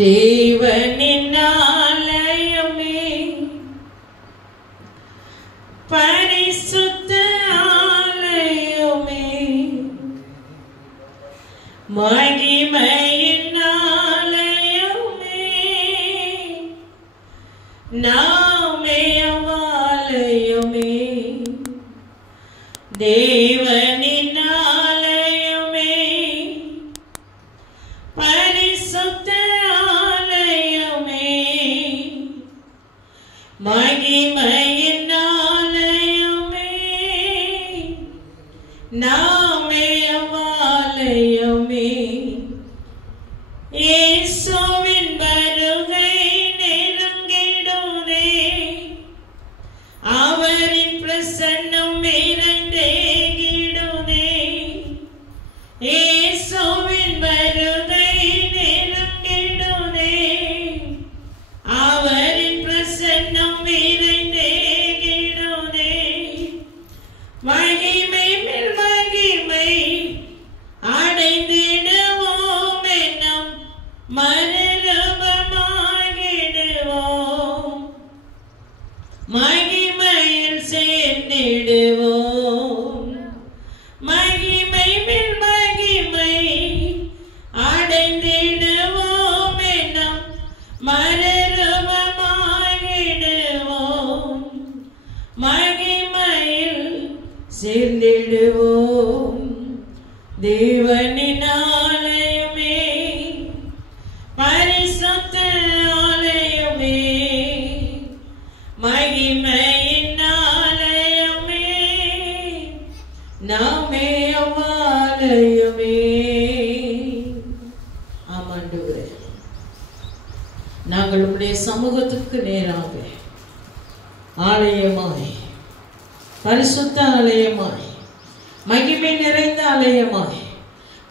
தேவனின் ஆலயமே, பரிசுத்த ஆலயமே, மகிமையின் ஆலயமே, நாமே ஆலயமே, தேவனின் ஆலயமே, பரிசுத்த ஆலயமே, மகிமையின் ஆலயமே, நாமே ஆலயமே. இயேசுவின் வருகை நெருங்கிடுதே, அவரின் பிரசன்னம் நிறைந்தேகிடுதே. இயேசுவின் வருகை நெருங்கிடுதே, அவரின் பிரசன்னம் நிறைந்தேகிடுதே. மகிமை மேல் மகிமை அடைந்திடுவோம் என்னும் மறுரூபமாகிடுவோம், மகிமையில் சேர்ந்திடுவோம். மகிமை மேல் மகிமை அடைந்திடுவோம் என்னும் மறுரூபமாகிடுவோம், மகிமையில் சேர்ந்திடுவோம். தேவனின் ஆலயமே, பரிசுத்த ஆலயமே, மகிமையின் ஆலயமே, நாமே ஆலயமே. ஆமாண்டவரே, நாங்கள் உம்முடைய சமூகத்துக்கு நேராக ஆலயமாய், பரிசுத்த ஆலயமாய், மகிமை நிறைந்த ஆலயமாய்,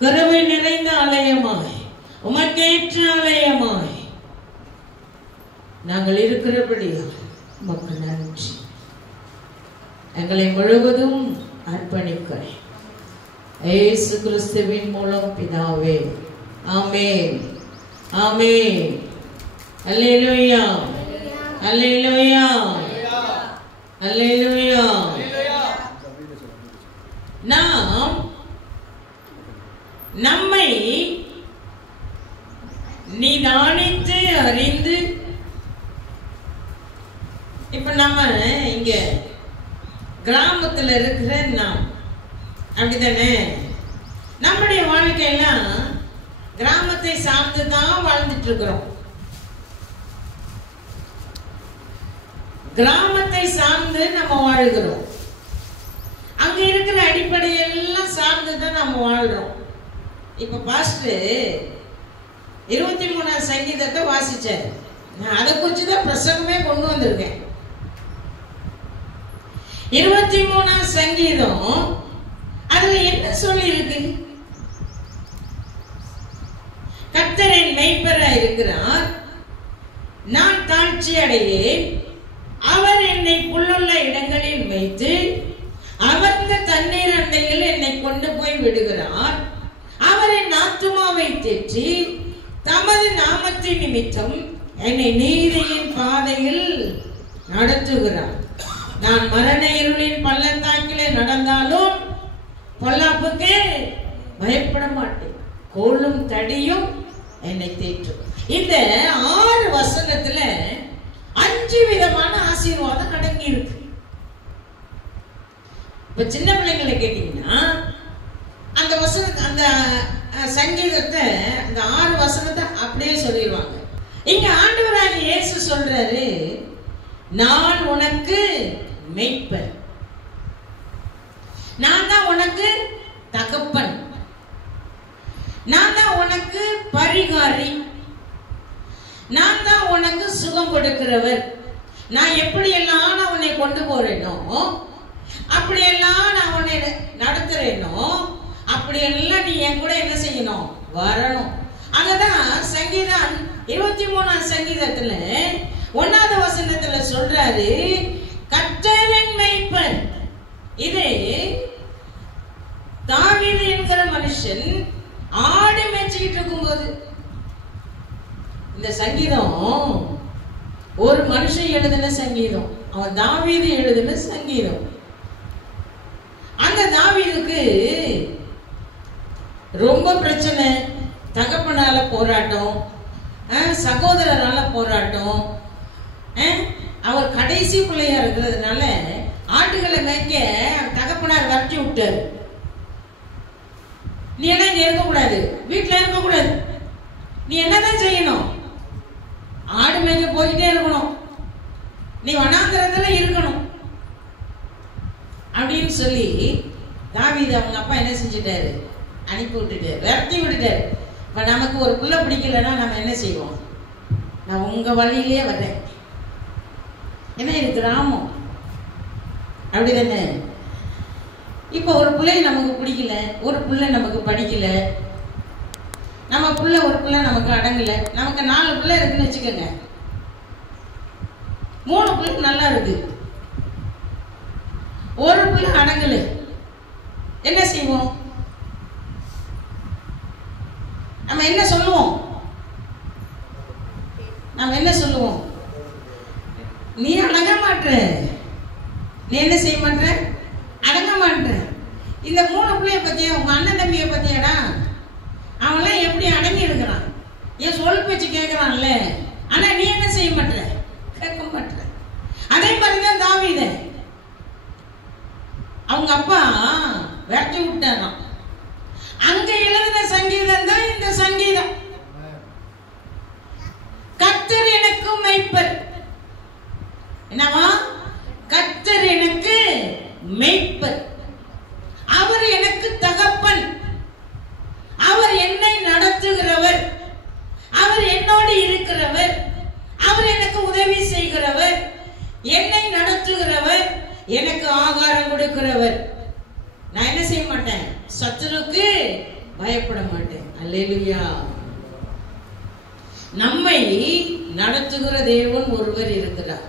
கருவை நிறைந்த ஆலயமாய், உமக்கேற்ற ஆலயமாய் நாங்கள் இருக்கிறபடியா உமக்கு நன்றி. எங்களை முழுவதும் அர்ப்பணிக்கிறேன் இயேசு கிறிஸ்துவின் மூலம் பிதாவே. ஆமென், ஆமென். அல்லேலூயா, அல்லேலூயா, அல்லேலூயா. நாம் நம்மை நிதானித்து அறிந்து, இப்ப நம்ம இங்க கிராமத்துல இருக்கிற நாம் அப்படித்தானே, நம்முடைய வாழ்க்கையெல்லாம் கிராமத்தை சார்ந்துதான் வாழ்ந்துட்டு இருக்கிறோம். கிராமத்தை சார்ந்து நம்ம வாழ்கிறோம். அங்க இருக்கிற அடிப்படையெல்லாம் சார்ந்துதான் நம்ம வாழ்றோம். இப்ப பாஸ்டர் 23ஆம் சங்கீதத்தை வாசிச்சாரு. நான் அதை குறிச்சுதான் பிரசங்கமே கொண்டு வந்திருக்கேன். 23ஆம் சங்கீதம் அதுல என்ன சொல்லி இருக்கு? கர்த்தர் என் மேய்ப்பராய் இருக்கிறார், நான் தாழ்ச்சி அடையேன். அவர் என்னை புல்லுள்ள இடங்களில் மேய்த்து அமர்ந்த தண்ணீர் அண்டையில் என்னை கொண்டு போய் விடுகிறார். அவர் என் ஆத்துமாவை தேற்றி தமது நாமத்தின் நிமித்தம் என்னை நீதியின் பாதையில் நடத்துகிறார். நான் மரண இருளின் பள்ளத்தாக்கிலே நடந்தாலும் பொல்லாப்புக்கு பயப்பட மாட்டேன், கோலும் தடியும் என்னை தேற்றும். இந்த 6 வசனத்துல 5 விதமான ஆசீர்வாதம் அடங்கி இருக்கு. இப்ப சின்ன பிள்ளைங்களை கேட்டீங்கன்னா அந்த வசனத்தை, அந்த சங்கீதத்தை, அந்த 6 வசனத்தை அப்படியே சொல்லிடுவாங்க. இங்க ஆண்டவராகிய இயேசு சொல்றாரு, நான் உனக்கு மேய்ப்பன், நான் தான் உனக்கு தகப்பன், நான் தான் உனக்கு பரிகாரி, நான் தான் உனக்கு சுகம் கொடுக்கிறவர். நான் எப்படியெல்லாம் நான் உன்னை கொண்டு போறேனோ, அப்படியெல்லாம் நான் உன்னை நடத்துறேனோ, அப்படியெல்லாம் நீ என் கூட என்ன செய்யணும்? வரணும். அததான் சங்கீதம் 23ஆம் சங்கீதத்துல 1வது வசனத்துல சொல்றாரு, கர்த்தரின் மேய்ப்பன். இது தாவீது என்கிற மனுஷன் ஆடு மேய்ச்சிக்கிட்டு இருக்கும்போது, இந்த இந்த சங்கீதம் ஒரு மனுஷன் எழுதின சங்கீதம், அவன் தாவீது எழுதின சங்கீதம். அந்த தாவீதுக்கு ரொம்ப பிரச்சனை, தகப்பனால போராட்டம், சகோதரரால போராட்டம். அவர் கடைசி பிள்ளையா இருக்கிறதுனால ஆட்டுகளை மேய்க்க தகப்பனார் விரட்டி விட்டாரு. நீ என்ன இங்க இருக்கக்கூடாது, வீட்டுல இருக்கக்கூடாது, நீ என்னதான் செய்யணும், ஆடு மேய்க்க போயிட்டே இருக்கணும், நீ வனாந்திரத்துல இருக்கணும் அப்படின்னு சொல்லி தாவீது அவங்க அப்பா என்ன செஞ்சுட்டாரு, அனுப்பி விட்டுட்டாரு, விரட்டி விட்டுட்டாரு. இப்ப நமக்கு ஒரு புள்ள பிடிக்கலன்னா நம்ம என்ன செய்வோம், நான் உங்க வழியிலே வர்றேன், ஏன்னா இது கிராமம் அப்படிதானே. இப்ப ஒரு பிள்ளை நமக்கு பிடிக்கல, ஒரு பிள்ளை நமக்கு படிக்கல, நம்ம பிள்ளை ஒரு பிள்ளை நமக்கு அடங்கல, நமக்கு 4 பிள்ளை இருக்குன்னு வச்சுக்கோங்க, 3 பிள்ளை நல்லா இருக்கு, ஒரு பிள்ளை அடங்கல, என்ன செய்வோம், நம்ம என்ன சொல்லுவோம், நம்ம என்ன சொல்லுவோம், நீ அடங்க மாட்ட, நீ என்ன செய்ய மாட்ட, அடங்க மாட்ட. இந்த 3 பிள்ளைய பத்தியா, உங்க அண்ணன் தம்பியை பத்தியாடா, அவன்லாம் எப்படி அடங்கி இருக்கிறான், என் சொல் பேச்சு கேட்கிறான்ல, ஆனா நீ என்ன செய்ய மாட்ட, கேட்க மாட்ட. அதே மாதிரிதான் தாவீது, அவங்க அப்பா விரட்டி விட்டாராம். அங்க எழுதின சங்கீதம் தான் இந்த சங்கீதம். கர்த்தர் எனக்கு மேய்ப்பர், என்னவா, கர்த்தர் எனக்கு மேய்ப்பர், அவர் எனக்கு தகப்பன், அவர் என்னை நடத்துகிறவர், அவர் என்னோடு இருக்கிறவர், அவர் எனக்கு உதவி செய்கிறவர், என்னை நடத்துகிறவர், எனக்கு ஆகாரம் கொடுக்கிறவர். நான் என்ன செய்ய மாட்டேன், சத்துருக்கு பயப்பட மாட்டேன். அல்லேலூயா. நம்மை நடத்துகிற தேவன் ஒருவர் இருக்கிறார்,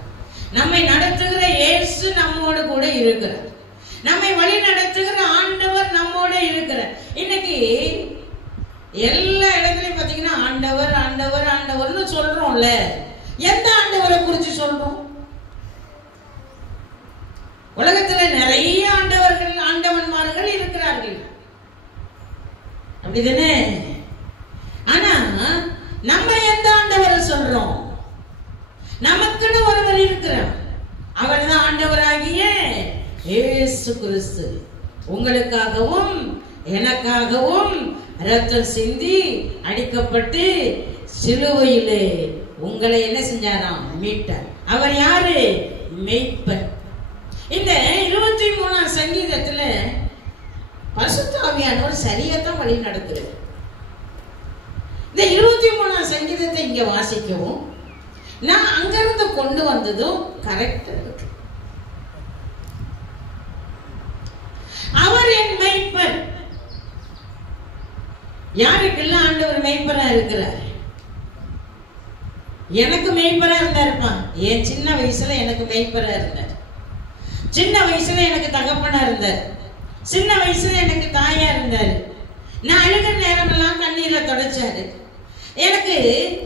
நம்மை நடத்துகிற இயேசு நம்மோடு கூட இருக்கிறார், நம்மை வழி நடத்துகிற ஆண்டவர் நம்மோடு இருக்கிறார். இன்னைக்கு எல்லா இடத்துலயும் பாத்தீங்கன்னா ஆண்டவர் ஆண்டவர் ஆண்டவர்னு சொல்றோம்ல, எந்த ஆண்டவரை குறிச்சு சொல்றோம்? உலகத்துல நிறைய ஆண்டவர்கள் ஆண்டவன்மார்கள் இருக்கிறார்கள், அப்படிதானே? ஆனா நம்ம எந்த ஆண்டவரை சொல்றோம்? நமக்குன்னு ஒருவர் இருக்கிறார், அவர் தான் ஆண்டவராகிய இயேசு கிறிஸ்து. உங்களுக்காகவும் எனக்காகவும் இரத்தம் சிந்தி அடிக்கப்பட்டு சிலுவையிலே உங்களை என்ன செஞ்சாராம், மீட்டார். அவர் யாரு? மேய்ப்பர். இந்த 23ஆம் சங்கீதத்துல பரிசுத்த ஆவியானவர் சரியாத்தான் வழி நடத்துறார். இந்த 23ஆம் சங்கீதத்தை இங்க வாசிக்கவும் நான் அங்கிருந்து கொண்டு வந்ததும் கரெக்டா இருக்கு. அவர் என் மேய்ப்பர். யாருக்கெல்லாம் ஆண்டவர் மேய்ப்பரா இருக்கிறார்? எனக்கு மேய்ப்பரா இருந்தாருப்பா. என் சின்ன வயசுல எனக்கு மேய்ப்பரா இருந்தார், சின்ன வயசுல எனக்கு தகப்பனா இருந்தார், சின்ன வயசுல எனக்கு தாயா இருந்தாரு, நான் அழுகிற நேரமெல்லாம் கண்ணீரை தொடச்சாரு, எனக்கு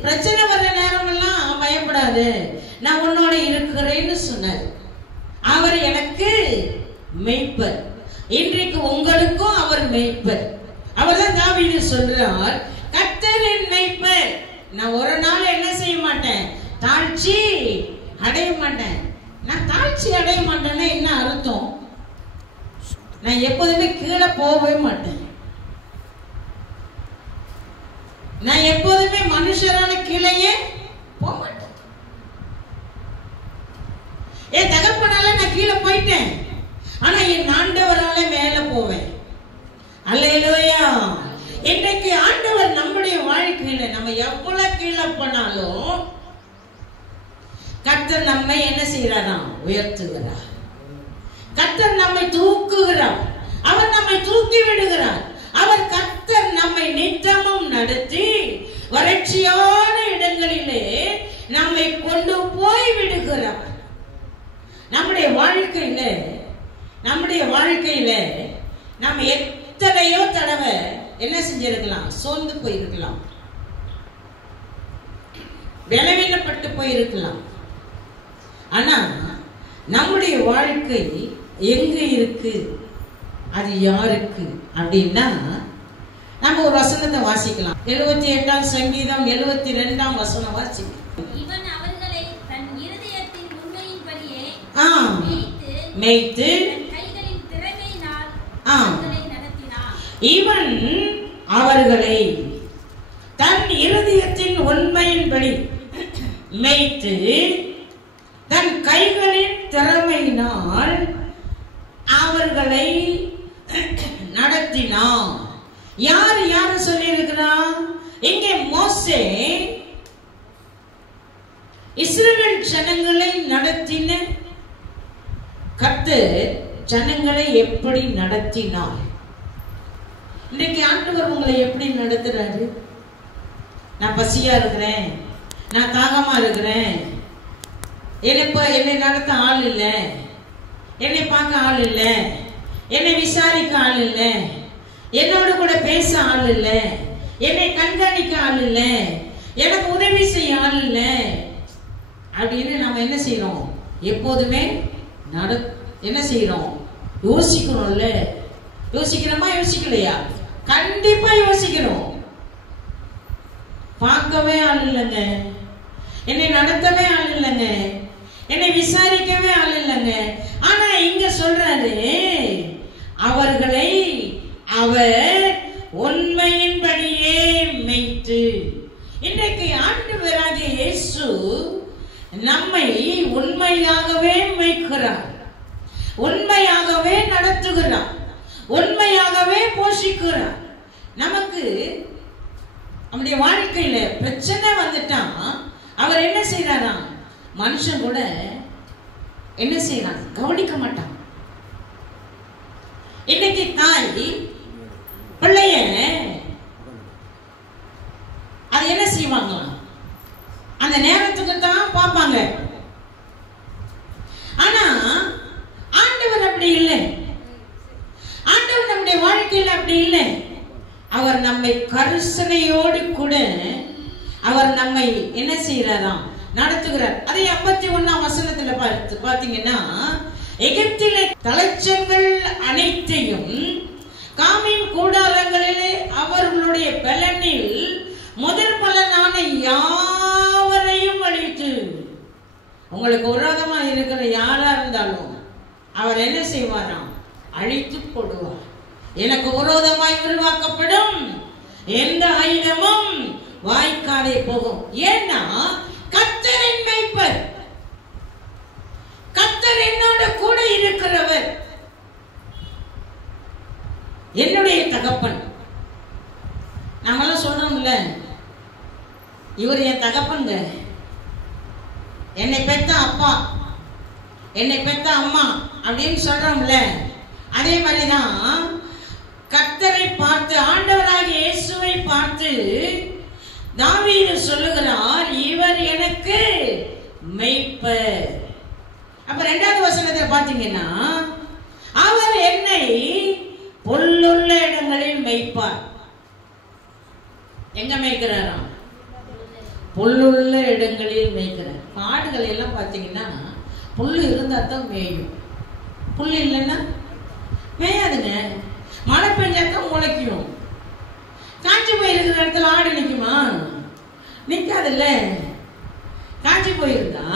பிரச்சனை வர்ற நேரமெல்லாம் பயப்படாது, நான் உன்னோட இருக்கிறேன்னு சொன்னார். அவர் எனக்கு மேய்ப்பர். இன்றைக்கு உங்களுக்கும் அவர் மேய்ப்பர். அவர்தான் தாவீது சொல்றார், கர்த்தர் என் மேய்ப்பர், நான் ஒரு நாள் என்ன செய்ய மாட்டேன், தாழ்ச்சி அடைய மாட்டேன். நான் தாழ்ச்சி அடைய மாட்டேன்னா என்ன அர்த்தம்? நான் எப்போதுமே கீழே போகவே மாட்டேன், நான் எப்போதுமே மனுஷரான கீழேயே போக மாட்டேன். என் தகப்பனால நான் கீழே போயிட்டேன், ஆனா என் ஆண்டவரால மேல போவேன். அல்லேலூயா. இன்றைக்கு ஆண்டவர் நம்முடைய வாழ்க்கையில நம்ம எவ்வளவு கீழே போனாலும் கர்த்தர் நம்மை என்ன செய்யறாராம், உயர்த்துகிறார். கர்த்தர் நம்மை தூக்குகிறார், அவர் நம்மை தூக்கி விடுகிறார். அவர் கர்த்தர் நம்மை நித்தமும் நடத்தி வறட்சியான இடங்களிலே நம்மை கொண்டு போய் விடுகிறார். நம்முடைய வாழ்க்கையில நம்ம எத்தனையோ தடவை என்ன செஞ்சிருக்கலாம், சோர்ந்து போயிருக்கலாம். பலவீனப்பட்டு போயிருக்கலாம். ஆனா நம்முடைய வாழ்க்கை எங்க இருக்கு, அது யாருக்கு அப்படின்னா, நம்ம ஒரு வசனத்தை வாசிக்கலாம். 78ஆம் சங்கீதம் 72ஆம் வசனம் வாசிக்கலாம். இவன் அவர்களை தன் இருதயத்தின் உண்மையின்படியே மேய்த்து கைகளின் திறமையினால் அவர்களை நடத்தினான். இவன் அவர்களை தன் இருதயத்தின் உண்மையின்படி மேய்த்து தன் கைகளின் திறமையினால் அவர்களை நடத்தினான். யார் யாரு சொல்லி இருக்கிறான்? இங்கே மோசே இஸ்ரவேல் ஜனங்களை நடத்தின கர்த்தர் ஜனங்களை எப்படி நடத்தினார்? இன்றைக்கு ஆண்டவர் உங்களை எப்படி நடத்துறாரு? நான் பசியா இருக்கிறேன், நான் தாகமா இருக்கிறேன், என்னை நடத்த ஆள் இல்லை, என்னை பார்க்க ஆள் இல்லை, என்னை விசாரிக்க ஆள் இல்லை, என்னோட கூட பேச ஆள் இல்லை, என்னை கண்காணிக்க ஆள் இல்லை, எனக்கு உதவி செய்ய ஆள் இல்லை அப்படின்னு நம்ம என்ன செய்யறோம்? எப்போதுமே என்ன செய்யறோம்? யோசிக்கிறோம்ல. யோசிக்கிறோமா? யோசிக்கலையா? கண்டிப்பா யோசிக்கிறோம். பார்க்கவே ஆள் இல்லைங்க, என்னை நடத்தவே ஆள் இல்லைங்க, என்னை விசாரிக்கவே ஆள் இல்லைங்க. ஆனா இங்க சொல்றாரு, அவர்களை அவர் உண்மையின்படியே மேய்த்து. இன்றைக்கு ஆண்டவராகிய இயேசு நம்மை உண்மையாகவே மேய்க்கிறார், உண்மையாகவே நடத்துகிறார், உண்மையாகவே போஷிக்கிறார். நமக்கு நம்முடைய வாழ்க்கையில பிரச்சனை வந்துட்டா அவர் என்ன செய்யறாரா? மனுஷன் கூட என்ன செய்யறான்? கவனிக்க மாட்டான். இன்னைக்கு தாய் பிள்ளைய அது என்ன செய்வாங்க? அந்த நேரத்துக்கு தான் பார்ப்பாங்க. ஆனா ஆண்டவர் அப்படி இல்லை. ஆண்டவர் நம்முடைய வாழ்க்கையில் அப்படி இல்லை. அவர் நம்மை கருசனையோடு கூட அவர் நம்மை என்ன செய்யறாராம்? நடத்துகிறார். அதை 51ஆம் வசனத்துல பாத்தீங்கன்னா, எகிப்திலே தலைச்சங்கள் அனைத்தையும் காமின் கூடாரங்களிலே அவர்களுடைய பலனில் முதல் பலனான யாவரையும் அழித்து. உங்களுக்கு விரோதமா இருக்கிற யாரா இருந்தாலும் அவர் என்ன செய்வாராம்? அழித்து போடுவார். எனக்கு விரோதமாய் உருவாக்கப்படும் எந்த ஆயுதமும் வாய்க்காதே போகும். ஏன்னா கர்த்தரின் மேய்ப்பர், கர்த்தர் என்னோட கூட இருக்கிறவர், என்னுடைய தகப்பன். நாமெல்லாம் சொல்றோம்ல, இவர் என் தகப்பங்க, என்னை பெத்த அப்பா, என்னை பெத்த அம்மா அப்படின்னு சொல்றோம்ல. அதே மாதிரிதான் கர்த்தரை பார்த்து, ஆண்டவராகிய இயேசுவை பார்த்து தாவீது சொல்லுகிறார், இவர் எனக்கு மேய்ப்பர். அப்ப 2வது வசனத்தை பாத்தீங்கன்னா, அவர் என்னை புல்லுள்ள இடங்களில் மேய்ப்பார். எங்க மேய்க்கிறாராம்? புல்லுள்ள இடங்களில் மேய்க்கிறார். காடுகள் எல்லாம் பாத்தீங்கன்னா புல்லு இருந்தா தான் மேயும், புல்லு இல்லைன்னா மேயாதுங்க. மழை பெஞ்சாதான் முளைக்கும். காஞ்சி போயிருக்கிற இடத்துல ஆடு நிக்குமா? நிக்காதுல்ல. காஞ்சி போயிருந்தா,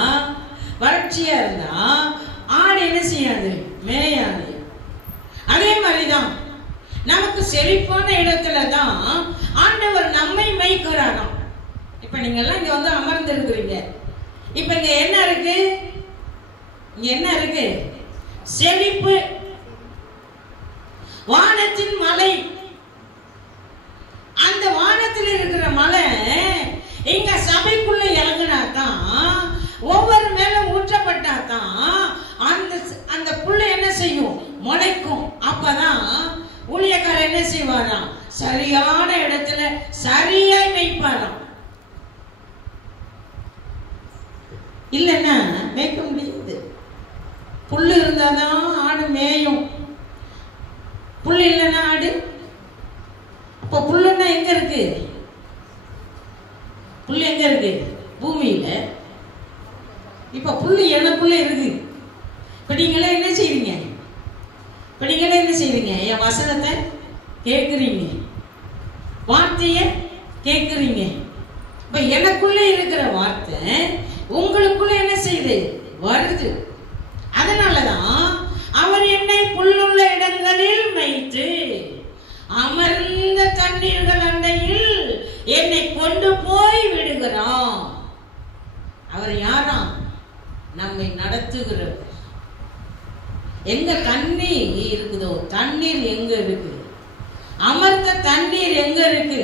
வறட்சியா இருந்தா ஆடு என்ன செய்யாது? மேயாது. அதே மாதிரிதான் நமக்கு செழிப்பான இடத்துல தான் ஆண்டவர் நம்மை மேய்க்கிறாராம். இப்ப நீங்க எல்லாம் இங்க வந்து அமர்ந்து இருக்கிறீங்க. இப்ப இங்க என்ன இருக்கு? இங்க என்ன இருக்கு? செழிப்பு, வானத்தின் மலை. அந்த வானத்தில் இருக்கிற மலை இங்க சபைக்குள்ள இறங்கினாதான், ஒவ்வொரு மேல ஊற்றப்பட்டாதான் அந்த புள்ள என்ன செய்யும்? முளைக்கும். அப்பதான் ஊழியக்காரர் என்ன செய்வாராம்? சரியான இடத்துல சரியாய் மேய்ப்பாராம். இல்லைன்னா மேய்க்க முடியாது. புல்லு இருந்தாதான் ஆடு மேயும், புல்லு இல்லைன்னா ஆடு. அப்ப புல்லுன்னா எங்க இருக்கு? புல்லு எங்க இருக்கு? பூமியில. இப்ப புள்ளி எனக்குள்ள இருக்கு. இப்ப நீங்களே என்ன செய்றீங்க? என் வசனத்தை கேட்குறீங்க, வார்த்தைய கேட்குறீங்க. இப்ப எனக்குள்ள இருக்கிற வார்த்தை உங்களுக்குள்ள என்ன செய்யுது? வருது. அதனாலதான் அவர் என்னை புல்லுள்ள இடங்களில் வைத்து அமர்ந்த தண்ணீர்கள் அண்டையில் என்னை கொண்டு போய் விடுகிறான். அவர் யாராம்? நம்மை நடத்துகிறவர். எங்க தண்ணீர் இருக்குதோ, தண்ணீர் எங்க இருக்கு, அமர்ந்த தண்ணீர் எங்க இருக்கு,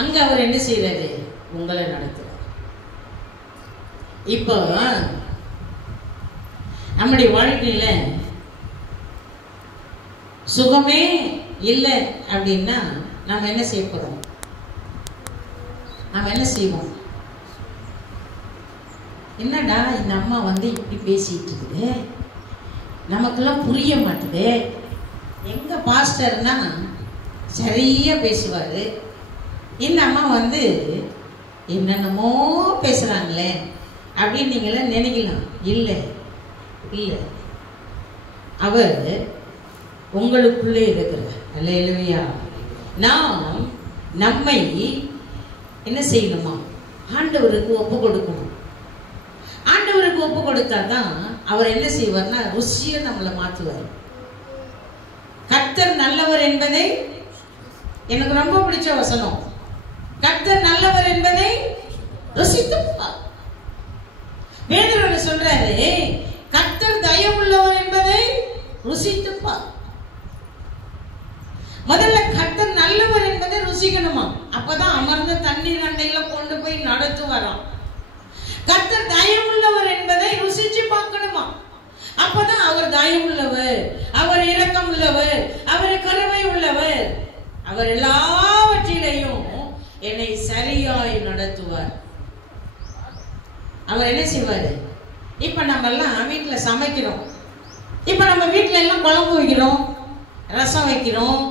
அங்க அவர் என்ன செய்யறாரு? உங்களை நடத்துறார். இப்போ நம்முடைய வாழ்க்கையில சுகமே இல்லை அப்படின்னா நம்ம என்ன செய்ய போறோம்? நம்ம என்ன செய்வோம்? என்னடா இந்த அம்மா வந்து இப்படி பேசிட்டு இருக்குது, நமக்கெல்லாம் புரிய மாட்டுது. எங்க பாஸ்டர்னா சரியா பேசுவாரு, இந்த அம்மா வந்து என்னென்னமோ பேசுறாங்களே அப்படின்னு நீங்கள நினைக்கலாம். இல்லை இல்லை, அவர் உங்களுக்குள்ளே இருக்கிறார். அல்லேலூயா. நாம் நம்மை என்ன செய்யணுமா? ஆண்டவருக்கு ஒப்பு கொடுக்கணும். ஆண்டவருக்கு ஒப்பு கொடுத்தாதான் அவர் என்ன செய்வார்னா ருசியை நம்மளை மாற்றுவார். கர்த்தர் நல்லவர் என்பதை, எனக்கு ரொம்ப பிடிச்ச வசனம், கர்த்தர் நல்லவர் என்பதை ருசித்து வேதனை சொல்றாரு. கர்த்தர் தயவுள்ளவர் என்பதை ருசித்துப்பா. முதல்ல கர்த்தர் நல்லவர் என்பதை ருசிக்கணுமா? அப்பதான் அமர்ந்த தண்ணீர் அண்டையில கொண்டு போய் நடத்துவாராம். கர்த்தர் தயவுள்ளவர் என்பதை ருசிச்சு பார்க்கணுமா? அப்பதான் அவர் தயவுள்ளவர், அவர் இரக்கம் உள்ளவர், அவர் கருணை உள்ளவர், அவர் எல்லாவற்றிலையும் என்னை சரியாய் நடத்துவார். அவர் என்ன செய்வாரு? இப்ப நம்ம எல்லாம் வீட்டுல சமைக்கிறோம். இப்ப நம்ம வீட்டுல எல்லாம் குழம்பு வைக்கிறோம், ரசம் வைக்கிறோம்,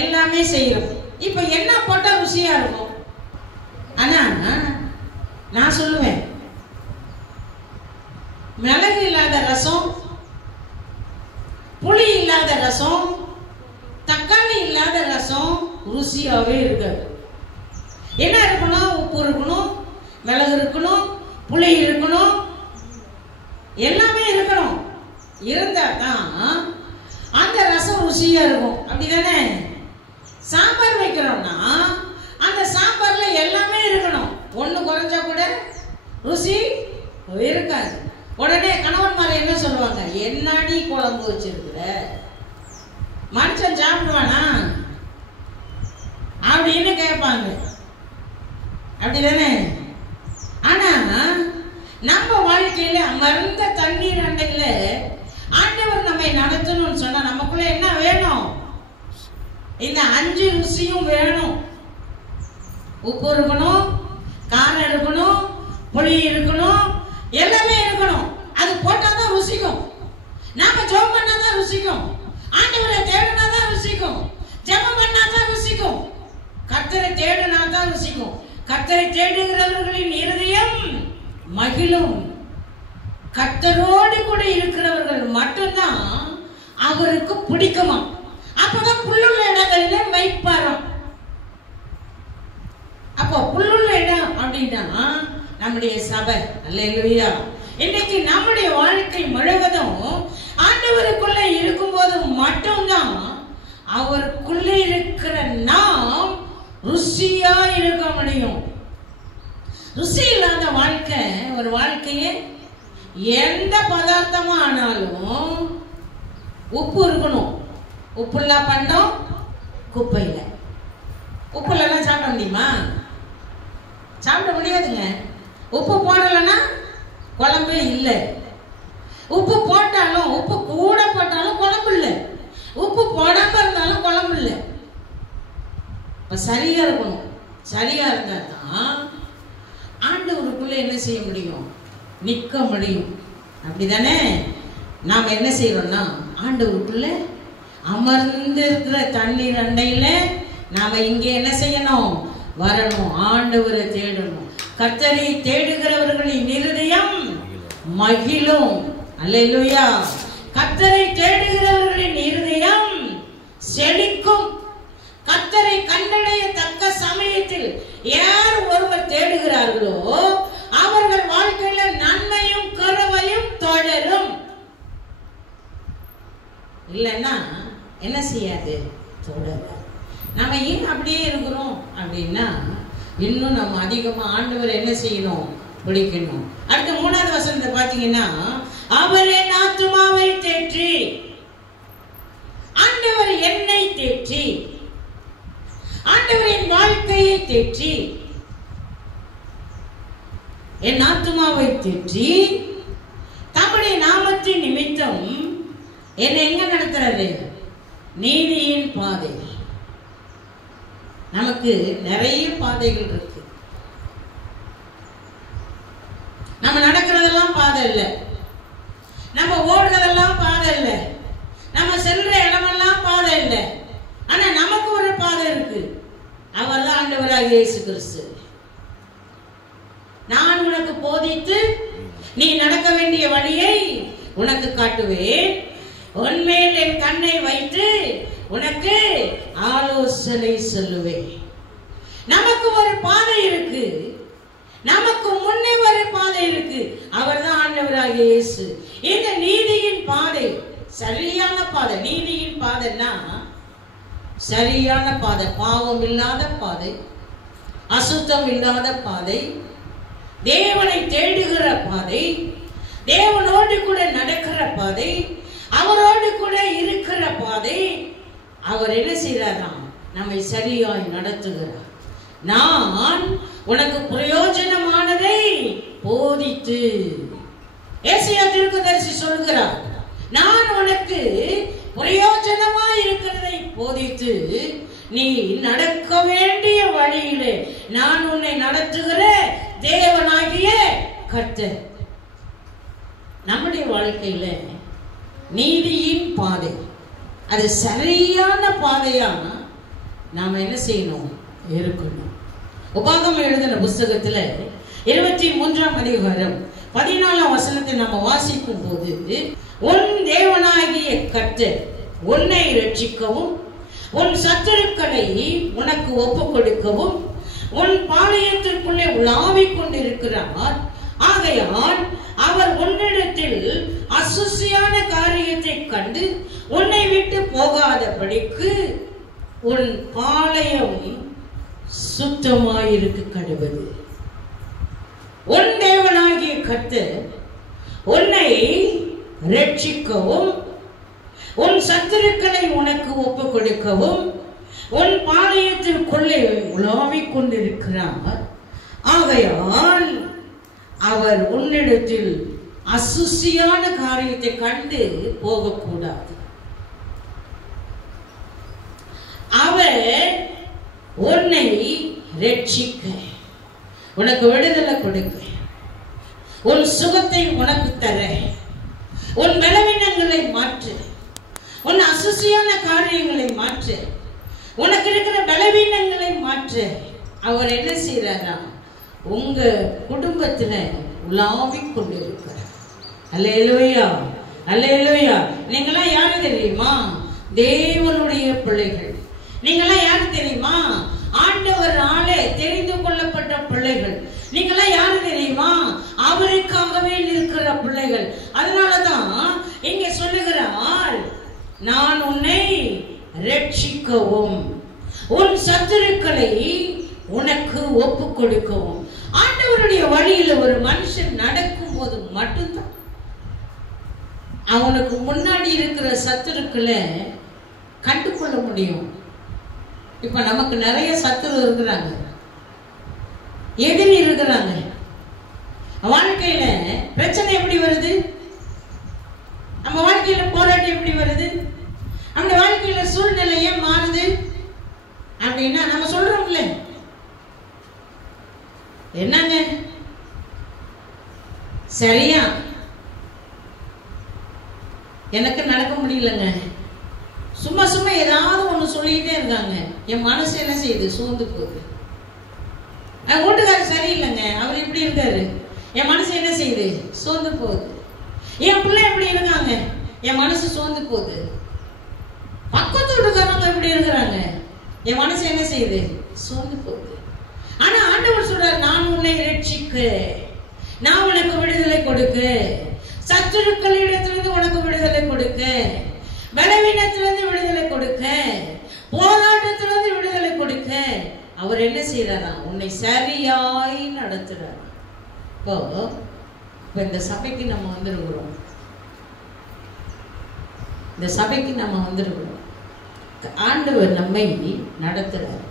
எல்லாமே செய்யறோம். இப்ப என்ன போட்டா ருசியா இருக்கும்? ஆனா நான் சொல்லுவேன், மிளகு இல்லாத ரசம், புளி இல்லாத ரசம், தக்காளி இல்லாத ரசம் ருசியாவே இருக்காது. என்ன இருக்கணும்? உப்பு இருக்கணும், மிளகு இருக்கணும், புளி இருக்கணும், எல்லாமே இருக்கணும். இருந்தா தான் அந்த ரசம் ருசியா இருக்கும். அப்படிதானே? சாம்பார் வைக்கிறோம்னா அந்த சாம்பார்ல எல்லாமே இருக்கணும். ஒண்ணு குறைஞ்சா கூட ருசி இருக்காது. உடனே கணவன்மார் என்ன சொல்லுவாங்க? என்னடி குழம்பு வச்சிருக்கிற, மனுஷன் சாப்பிடுவானா அப்படின்னு கேட்பாங்க. அப்படிதானே? ஆனா நம்ம வாழ்க்கையில அமர்ந்த தண்ணீர் அண்டையில ஆண்டவர் நம்மை நடத்தணும்னு சொன்னா நமக்குள்ள என்ன வேணும்? இந்த 5 ருசியும் வேணும். உப்பு இருக்கணும், காரம் இருக்கணும், புளி இருக்கணும், எல்லாமே இருக்கணும். அது போட்டாதான் ருசிக்கும். நாம ஜெபம் பண்ணாதான் ருசிக்கும். ஆண்டவரை தேடினாதான் ருசிக்கும். ஜெபம் பண்ணாதான் ருசிக்கும். கர்த்தரை தேடினாதான் ருசிக்கும். கர்த்தரை தேடுகிறவர்களின் இருதயம் மகிழும். கர்த்தரோடு கூட இருக்கிறவர்கள் மட்டும்தான் அவருக்கு பிடிக்குமா. அப்பதான் புல்லுள்ள இடங்களில வைப்பாராம். அப்போ புல்லுள்ள இடம் அப்படின்னா நம்முடைய சபை. அல்லேலூயா. இன்னைக்கு நம்முடைய வாழ்க்கை முழுவதும் ஆண்டவருக்குள்ள இருக்கும்போது மட்டும்தான் அவருக்குள்ளே இருக்கிற நாம் ருசியா இருக்க முடியும். ருசி இல்லாத வாழ்க்கை ஒரு வாழ்க்கையே. எந்த பதார்த்தமும் ஆனாலும் உப்பு இருக்கணும். உப்பு இல்லா பண்டம் குப்பையில. உப்பு இல்லைன்னா சாப்பிட முடியுமா? சாப்பிட முடியாதுங்க. உப்பு போடலைன்னா குழம்பே இல்லை. உப்பு போட்டாலும், உப்பு கூட போட்டாலும் குழம்பு இல்லை. உப்பு போடாம இருந்தாலும் குழம்பு இல்லை. இப்ப சரியா இருக்கணும். சரியா இருந்தா தான் ஆண்டவருக்குள்ள என்ன செய்ய முடியும்? நிற்க முடியும். அப்படிதானே? நாம் என்ன செய்யறோம்னா ஆண்டவருக்குள்ள அமர்ந்து இருக்கிற தண்ணீர் அண்டையில நாம இங்கே என்ன செய்யணும்? வரணும், ஆண்டவரை தேடணும். கர்த்தரை தேடுகிறவர்களின் இருதயம் மகிழும். அல்லேலூயா. கர்த்தரை தேடுகிறவர்களின் இருதயம் செழிக்கும். கர்த்தரை கண்டடையத்தக்க சமயத்தில் யார் ஒருவர் தேடுகிறார்களோ அவர்கள் வாழ்க்கையில நன்மையும் கருவையும் தொடரும். இல்லைன்னா என்ன செய்யாது? தொடரும். நம்ம ஏன் அப்படியே இருக்கிறோம் அப்படின்னா, இன்னும் நம்ம அதிகமா ஆண்டவர் என்ன செய்யணும்? பிடிக்கணும். அடுத்த 3வது வசனத்தை பாத்தீங்கன்னா, அவர் என் ஆத்துமாவை தேற்றி, ஆண்டவர் என்னை தேற்றி, ஆண்டவரின் வாழ்க்கையை தேற்றி, என் ஆத்துமாவை தேற்றி தம்முடைய நாமத்தின் நிமித்தம் என்னை எங்க நடத்துறாரு? நீதியின் பாதை. நமக்கு நிறைய பாதைகள் இருக்கு. நம்ம நடக்கிறதெல்லாம் பாதை இல்ல, நம்ம ஓடுறதெல்லாம் பாதை இல்ல, நம்ம செல்ற இடமெல்லாம் பாதை இல்ல. ஆனா நமக்கு ஒரு பாதை இருக்கு. அவர் தான் ஆண்டவராகிய இயேசு கிறிஸ்து. நான் உனக்கு போதித்து நீ நடக்க வேண்டிய வழியை உனக்கு காட்டுவேன், உன்மேல் என் கண்ணை வைத்து உனக்கு ஆலோசனை சொல்லுவேன். நமக்கு ஒரு பாதை இருக்கு, நமக்கு முன்னே ஒரு பாதை இருக்கு. அவர் தான் ஆண்டவராகிய இயேசு. இந்த நீதியின் பாதை சரியான பாதை. நீதியின் பாதைன்னா சரியான பாதை, பாவம் இல்லாத பாதை, அசுத்தம் இல்லாத பாதை, தேவனை தேடுகிற பாதை, தேவனோடு கூட நடக்கிற பாதை, அவரோடு கூட இருக்கிற பாதை. அவர் என்ன செய்யறாராம்? நம்மை சரியாய் நடத்துகிறார். நான் உனக்கு பிரயோஜனமானதை போதித்து, ஏசாயா தீர்க்கதரிசி சொல்கிறார், நான் உனக்கு பிரயோஜனமா இருக்கிறதை போதித்து நீ நடக்க வேண்டிய வழியிலே நான் உன்னை நடத்துகிற தேவனாகிய கர்த்தர். நம்முடைய வாழ்க்கையில நீதியின் பாதை, அது சரியான பாதையா நாம என்ன செய்யணும்? இருக்கணும். உபாகமம் எழுதின புஸ்தகத்துல 23ஆம் அதிகாரம் 14ஆம் வசனத்தை நாம வாசிக்கும் போது, உன் தேவனாகிய கர்த்தர் உன்னை ரட்சிக்கவும் உன் சத்துருக்களை உனக்கு ஒப்பு கொடுக்கவும் உன் பாளையத்திற்குள்ளே உலாவிக் கொண்டிருக்கிறார். ஆகையால் அவர் உன்னிடத்தில் அசுசியான காரியத்தை கண்டு உன்னை விட்டு போகாதபடிக்கு உன் பாளையம் சுத்தமாயிருக்க கடவுது. உன் தேவனாகிய கர்த்தர் உன்னை ரட்சிக்கவும் உன் சத்துருக்களை உனக்கு ஒப்பு கொடுக்கவும் உன் பாளையத்திற்குள்ளே உலாவிக் கொண்டிருக்கிறார். ஆகையால் அவர் உன்னிடத்தில் அசுசியான காரியத்தை கண்டு போகக்கூடாது. அவர் உன்னை ரட்சிக்க, உனக்கு விடுதலை கொடுக்க, உன் சுகத்தை உனக்கு தர, உன் பலவீனங்களை மாற்று, உன் அசுசியான காரியங்களை மாற்று, உனக்கு இருக்கிற பலவீனங்களை மாற்று. அவர் என்ன செய்யறாரா? உங்க குடும்பத்துல உலாவிக் கொண்டிருக்கிறார். அல்லேலூயா, அல்லேலூயா. நீங்களாம் யாரு தெரியுமா? தேவனுடைய பிள்ளைகள். நீங்களாம் யாரு தெரியுமா? ஆண்டவராலே தெரிந்து கொள்ளப்பட்ட பிள்ளைகள். நீங்களாம் யாரு தெரியுமா? அவருக்காகவே இருக்கிற பிள்ளைகள். அதனாலதான் இங்க சொல்லுகிறார், நான் உன்னை ரட்சிக்கவும் உன் சத்துருக்களை உனக்கு ஒப்பு கொடுக்கவும். ஆண்டவருடைய வழியில ஒரு மனுஷன் நடக்கும் போது மட்டும்தான் அவனுக்கு முன்னாடி இருக்கிற சத்துருக்களை கண்டுகொள்ள முடியும். இப்ப நமக்கு நிறைய சத்துரு இருக்கிறாங்க, எதிரி இருக்கிறாங்க. வாழ்க்கையில பிரச்சனை எப்படி வருது? நம்ம வாழ்க்கையில போராட்டம் எப்படி வருது? நம்ம வாழ்க்கையில சூழ்நிலை ஏன் மாறுது அப்படின்னா நம்ம சொல்றோம்ல, என்னங்க சரியா எனக்கு நடக்க முடியலங்க, சும்மா சும்மா ஏதாவது ஒண்ணு சொல்லிக்கிட்டே இருக்காங்க, என் மனசு என்ன செய்யுது? சூழ்ந்து போகுது. வீட்டுக்காரர் சரியில்லைங்க, அவர் இப்படி இருக்காரு, என் மனசு என்ன செய்யுது, சோர்ந்து போகுது. என் பிள்ளை எப்படி இருக்காங்க, என் மனசு சோர்ந்து போகுது. பக்கத்து வீட்டுக்காரங்க எப்படி இருக்கிறாங்க, என் மனசு என்ன செய்யுது, சோர்ந்து போகுது. ஆனா ஆண்டவர் சொல்றார், நான் உன்னை ரட்சிக்க, நான் உனக்கு விடுதலை கொடுக்க, சத்துருக்களிடத்திலிருந்து உனக்கு விடுதலை கொடுக்க, பலவீனத்திலிருந்து விடுதலை கொடுக்க, போராட்டத்திலிருந்து விடுதலை கொடுக்க அவர் என்ன செய்யறாரா, உன்னை சரியாய் நடத்துறார். இப்போ இந்த சபைக்கு நம்ம வந்திருக்கிறோம், இந்த சபைக்கு நம்ம வந்திருக்கிறோம். ஆண்டவர் நம்மை நடத்துறார்.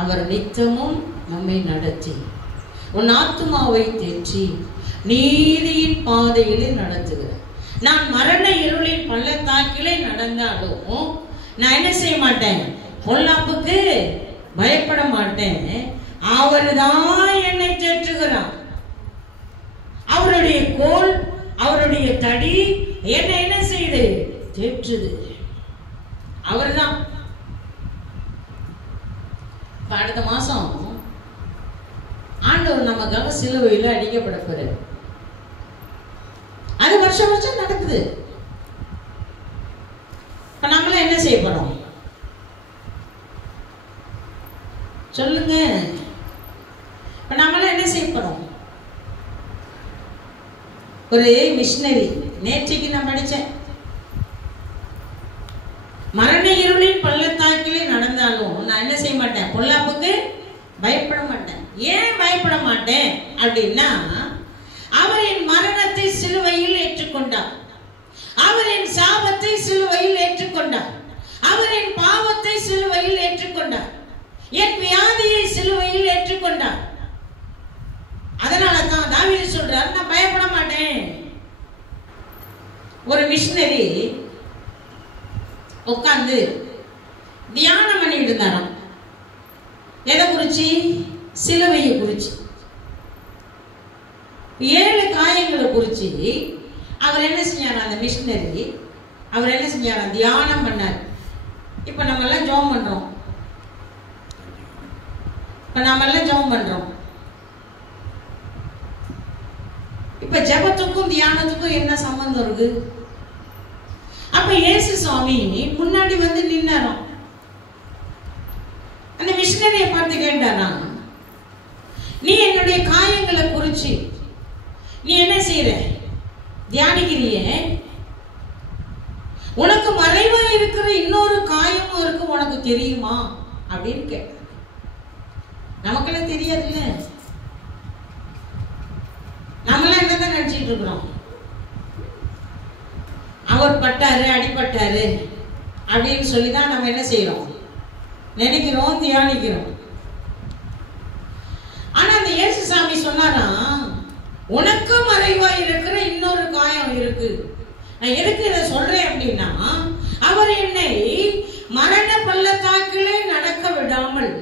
அவர் நித்தமும் நம்மை நடத்தி உன் ஆத்துமாவை தேற்றி நீதியின் பாதையிலே நடத்துகிறார். நான் மரண இருளின் பள்ளத்தாக்கிலே நடந்தாலும் நான் என்ன செய்ய மாட்டேன், பொல்லாப்புக்கு பயப்பட மாட்டேன். அவர்தான் என்னை தேற்றுகிறார். அவருடைய கோல், அவருடைய தடி என்னை என்ன செய்யுது, தேற்றுது. அவர்தான். அடுத்த மாசம் ஆண்டவர் நமக்காக சிலுவையில் அடிக்கப்பட போறார். அது வருஷம் வருஷம் நடக்குது. இப்ப நம்மளாம் என்ன செய்ய போறோம் சொல்லுங்க? இப்ப நம்மளாம் என்ன செய்ய போறோம்? ஒரு மிஷனரி நேற்றைக்கு நான் படிச்சேன், மரண இருளின் பள்ளத்தாக்கிலே நடந்தாலும் நான் என்ன செய்ய மாட்டேன், பொல்லாப்புக்கு பயப்பட மாட்டேன். ஏன் பயப்பட மாட்டேன் அப்படின்னா, அவரின் மரணத்தை சிலுவையில் ஏற்றுக்கொண்டார், அவரின் சாபத்தை சிலுவையில் ஏற்றுக்கொண்டார், அவரின் பாவத்தை சிலுவையில் ஏற்றுக்கொண்டார், என் வியாதியை சிலுவையில் ஏற்றுக்கொண்டார். அதனால தான் தாவீது சொல்றார், நான் பயப்பட மாட்டேன். ஒரு மிஷனரி உட்கார்ந்து தியானம் பண்ணிட்டு இருந்தாராம். எதை குறிச்சு? சிலுவையை குறிச்சு, 7 காயங்களை குறிச்சு அவர் என்ன செஞ்சாரா, அந்த மிஷனரி அவர் என்ன செஞ்சாரா, தியானம் பண்ணார். இப்ப நம்ம எல்லாம் ஜெபம் பண்றோம், இப்ப ஜெபத்துக்கும் தியானத்துக்கும் என்ன சம்பந்தம் இருக்கு? அப்ப இயேசு சுவாமி முன்னாடி வந்து நின்னாராம். அந்த மிஷனரியை பார்த்து கேட்டாராம், நீ என்னுடைய காயங்களை குறிச்சு நீ என்ன செய்யற, தியானிக்கிறிய, உனக்கு மறைவா இருக்கிற இன்னொரு காயமும் இருக்கு, உனக்கு தெரியுமா அப்படின்னு கேட்ட. நமக்கெல்லாம் தெரியாதுல்ல, நம்மளாம் என்னதான் நினைச்சிட்டு இருக்கிறோம், அவர் பட்டாரு அடிபட்டாரு அப்படின்னு சொல்லிதான் நம்ம என்ன செய்யறோம், நினைக்கிறோம், தியானிக்கிறோம். ஆனா அந்த இயேசு சாமி சொன்னாராம், உனக்கு மறைவா இருக்கிற இன்னொரு காயம் இருக்கு. நான் எதுக்கு இதை சொல்றேன் அப்படின்னா, அவர் என்னை மரண பள்ளத்தாக்கிலே நடக்க விடாமல்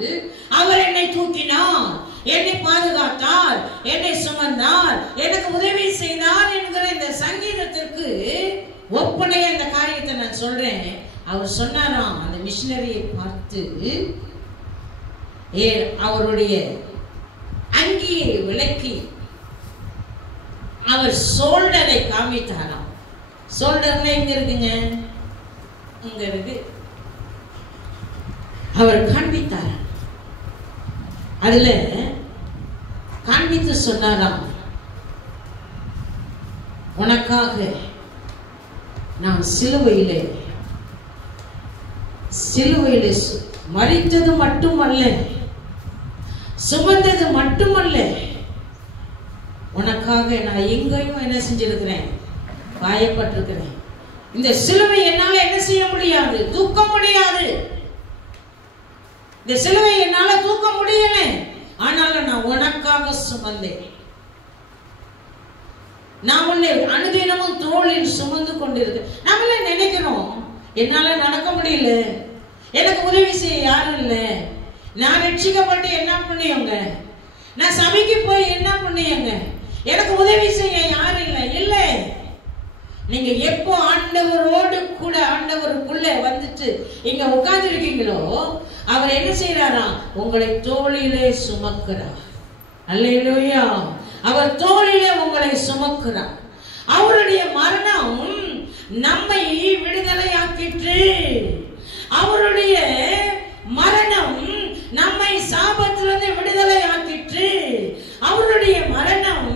அவர் என்னை தூக்கினார், என்னை பாதுகாத்தார், என்னை சுமந்தார், எனக்கு உதவி செய்தார் என்கிற இந்த சங்கீதத்திற்கு ஒப்பனைய இந்த காரியத்தை நான் சொல்றேன். அவர் சொன்னாராம், அந்த மிஷனரியை பார்த்து அவருடைய அங்கியை விலக்கி அவர் ஷோல்டரை காமித்தாராம். ஷோல்டர்ல எங்க இருக்குங்க, அங்க இருக்கு. அவர் காண்பித்தார், அதுல காண்பித்து சொன்னாராம், உனக்காக நான் சிலுவையிலே மரித்தது மட்டுமல்ல, சுமந்தது மட்டுமல்ல, உனக்காக நான் எங்கேயும் என்ன செஞ்சிருக்கிறேன், காயப்பட்டிருக்கிறேன். இந்த சிலுவை என்னால என்ன செய்ய முடியாது, தூக்க முடியாது. இந்த சிலுவை என்னால தூக்க முடியல, ஆனாலும் நான் உனக்காக சுமந்தேன். நான் உன்னை அனுதினமும் தோளில் சுமந்து கொண்டிருக்கேன். நம்மள நினைக்கிறோம், என்னால நடக்க முடியல, எனக்கு உதவி செய்ய யாரும் இல்லை, நான் ரட்சிக்கப்பட்டு என்ன பண்ணியோங்க, நான் சபைக்கு போய் என்ன பண்ணியோங்க, எனக்கு உதவி செய்ய யாரும் இல்லை. இல்லை, நீங்க எப்போ ஆண்டவரோடு கூட ஆண்டவருக்குள்ள வந்துட்டு இங்க உட்கார்ந்து இருக்கீங்களோ, அவர் என்ன செய்யறாராம், உங்களை தோளிலே சுமக்கிறார். அல்லேலூயா. அவர் தோளிலே உங்களை சுமக்கிறார். அவருடைய மரணம் நம்மை விடுதலையாக்கிற்று. அவருடைய மரணம் நம்மை சாபத்திலிருந்து விடுதலையாக்கிற்று. அவருடைய மரணம்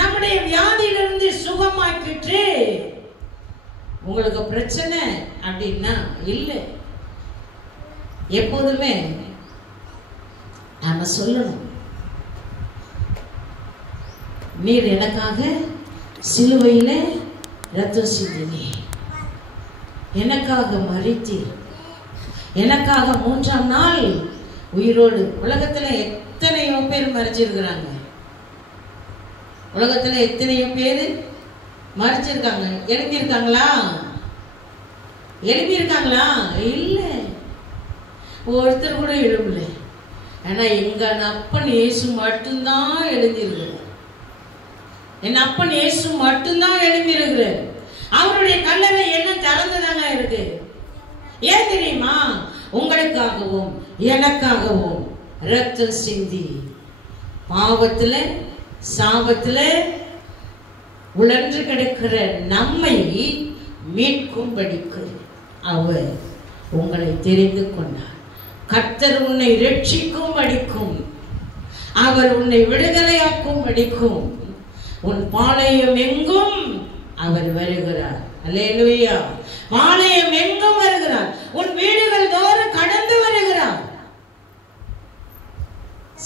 நம்முடைய வியாதியிலிருந்து சுகமாக்கிற்று. உங்களுக்கு பிரச்சனை அப்படின்னா இல்லை, எப்போதுமே நாம சொல்லணும், நீர் எனக்காக சிலுவையில ரத்தம் சிந்தினீர், எனக்காக மரித்தீர், எனக்காக 3ஆம் நாள் உயிரோடு. உலகத்துல எத்தனையோ பேர் மரிச்சிருக்கிறாங்க, உலகத்துல எத்தனையோ பேர் மரிச்சிருக்காங்க. எழுந்திருக்காங்களா? எழுந்திருக்காங்களா? இல்ல, ஒருத்தர் கூட எழும்பல. ஆனா எங்க அப்பன் இயேசு மட்டும்தான் எழுந்திருக்கிறார். என் அப்பன் இயேசு மட்டும்தான் எழுந்திருக்கிறார். அவருடைய கல்லறை என்ன திறந்துதாங்க இருக்கு. ஏன் தெரியுமா? உங்களுக்காகவும் எனக்காகவும் ரத்தம் சிந்தி பாவத்துல சாபத்துல உழன்று கிடக்கிற நம்மை மீட்கும்படிக்கு அவர் உங்களை தெரிந்து கொண்டார். கர்த்தர் உன்னை ரட்சிக்கும் அடிக்கும், அவர் உன்னை விடுதலையாக்கும் அடிக்கும். உன் பாளையம் எங்கும் அவர் வருகிறார். அல்லேலூயா. பாளையம் எங்கும் வருகிறார். உன் வீடுகள் தோறும் கடந்து வருகிறார்.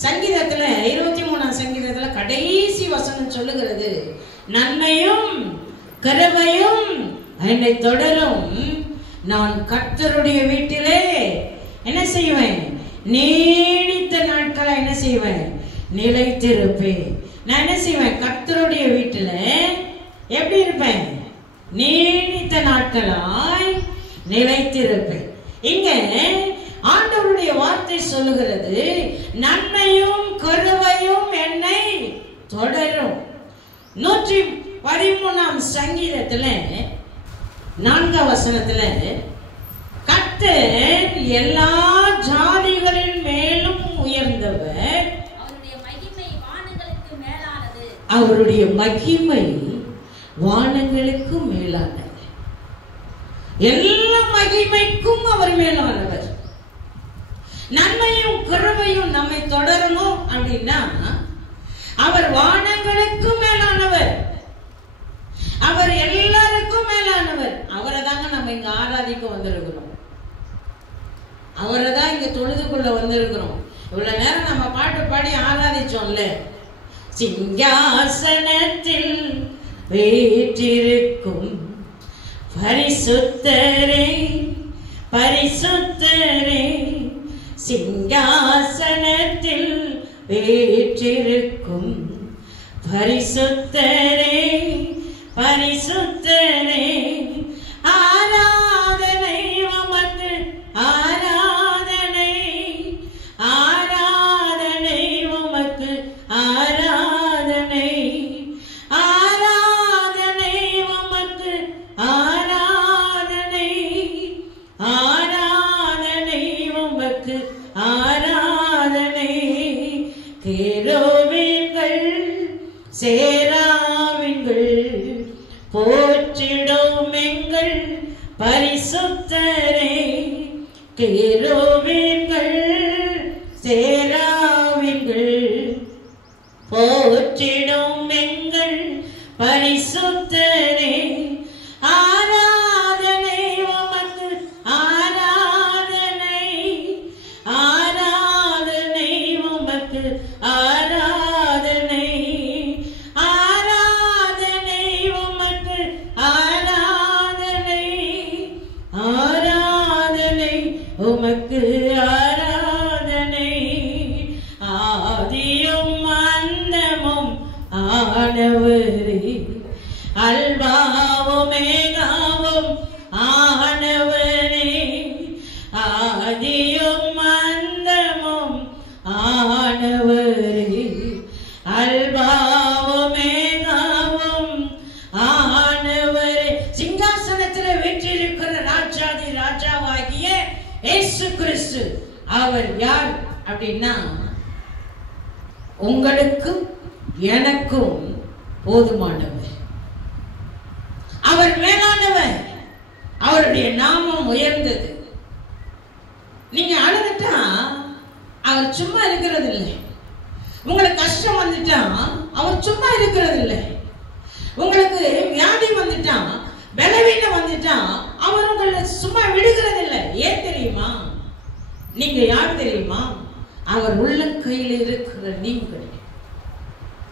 சங்கீதத்துல 23ஆம் சங்கீதத்துல கடைசி வசனம் சொல்லுகிறது, நன்மையும் கிருபையும் என்னை தொடரும், நான் கர்த்தருடைய வீட்டிலே என்ன செய்வேன்? நீடித்த நாட்களை என்ன செய்வேன்? நிலைத்திருப்பேன். நான் என்ன செய்வேன்? கர்த்தருடைய வீட்டுல எப்படி இருப்பேன்? நீடித்த நாட்களாய் நிலைத்திருப்பேன். இங்க ஆண்டவருடைய வார்த்தை சொல்லுகிறது, நன்மையும் கிருபையும் என்னை தொடரும். 113ஆம் சங்கீதத்துல 4ஆம் வசனத்துல, கர்த்தர் எல்லா ஜாதிகளின் மேலும் உயர்ந்தவர், அவருடைய மகிமை வானங்களுக்கு மேலானது. எல்லா மகிமைக்கும் அவர் மேலானவர். நன்மையும் கிருபையும் நம்மை தொடரணும் அப்படின்னா அவர் வானங்களுக்கு மேலானவர், அவர் எல்லாருக்கும் மேலானவர். அவரை தாங்க நம்ம இங்க ஆராதிக்க வந்திருக்கிறோம், அவரை தான் இங்க தொழுதுக்குள்ள வந்திருக்கிறோம். இவ்வளவு நேரம் நம்ம பாட்டு பாடி ஆராதிச்சோம்ல. சிங்காசனத்தில் வீற்றிருக்கும் பரிசுத்தரே பரிசுத்தரே, சிங்காசனத்தில் வீற்றிருக்கும் பரிசுத்தரே பரிசுத்தரே, ஆராதனை உமக்கு ஆராதனை, ஆராதனை உமக்கு ஆராதனை, ஆராதனை உமக்கு ஆராதனை, ஆராதனை உமக்கு ஆராதனை. கேருபீன்கள் சேராவின்கள் போற்றிடும் எங்கள் பரிசுத்தரே, கேருபீன்கள் சேராவின்கள் போற்றிடும் எங்கள் பரிசுத்தரே, ஆராதனை உமக்கு ஆராதனை, ஆராதனை உமக்கு ஆராதனை, ஆராதனை உமக்கு ஆராதனை, ஆராதனை உமக்கு ஆராதனை. ஆதியும் அந்தமும் ஆனவரே, அல்பாவும் மேகாவும் ஆனவரே, ஆதியும் அந்தமும் ஆனவரே, அல்பாவும் மேகாவும் ஆனவரே. சிங்காசனத்தில் வீற்றிருக்கிற ராஜாதி ராஜாவாகிய இயேசு கிறிஸ்து அவர் யார் அப்படின்னா உங்களுக்கும் எனக்கும் போதுமானவர். அவர் மேலானவர். அவருடைய நாமம் உயர்ந்தது. நீங்க அழுதுட்டா அவர் சும்மா இருக்கிறது இல்லை. உங்களுக்கு கஷ்டம் வந்துட்டா அவர் சும்மா இருக்கிறது இல்லை. உங்களுக்கு வியாதி வந்துட்டா, பலவீனம் வந்துட்டா அவர் உங்களை சும்மா விடுகிறது இல்லை. ஏன் தெரியுமா? நீங்க யார் தெரியுமா? அவர் உள்ளங்கையில் இருக்கிற நீங்கள்.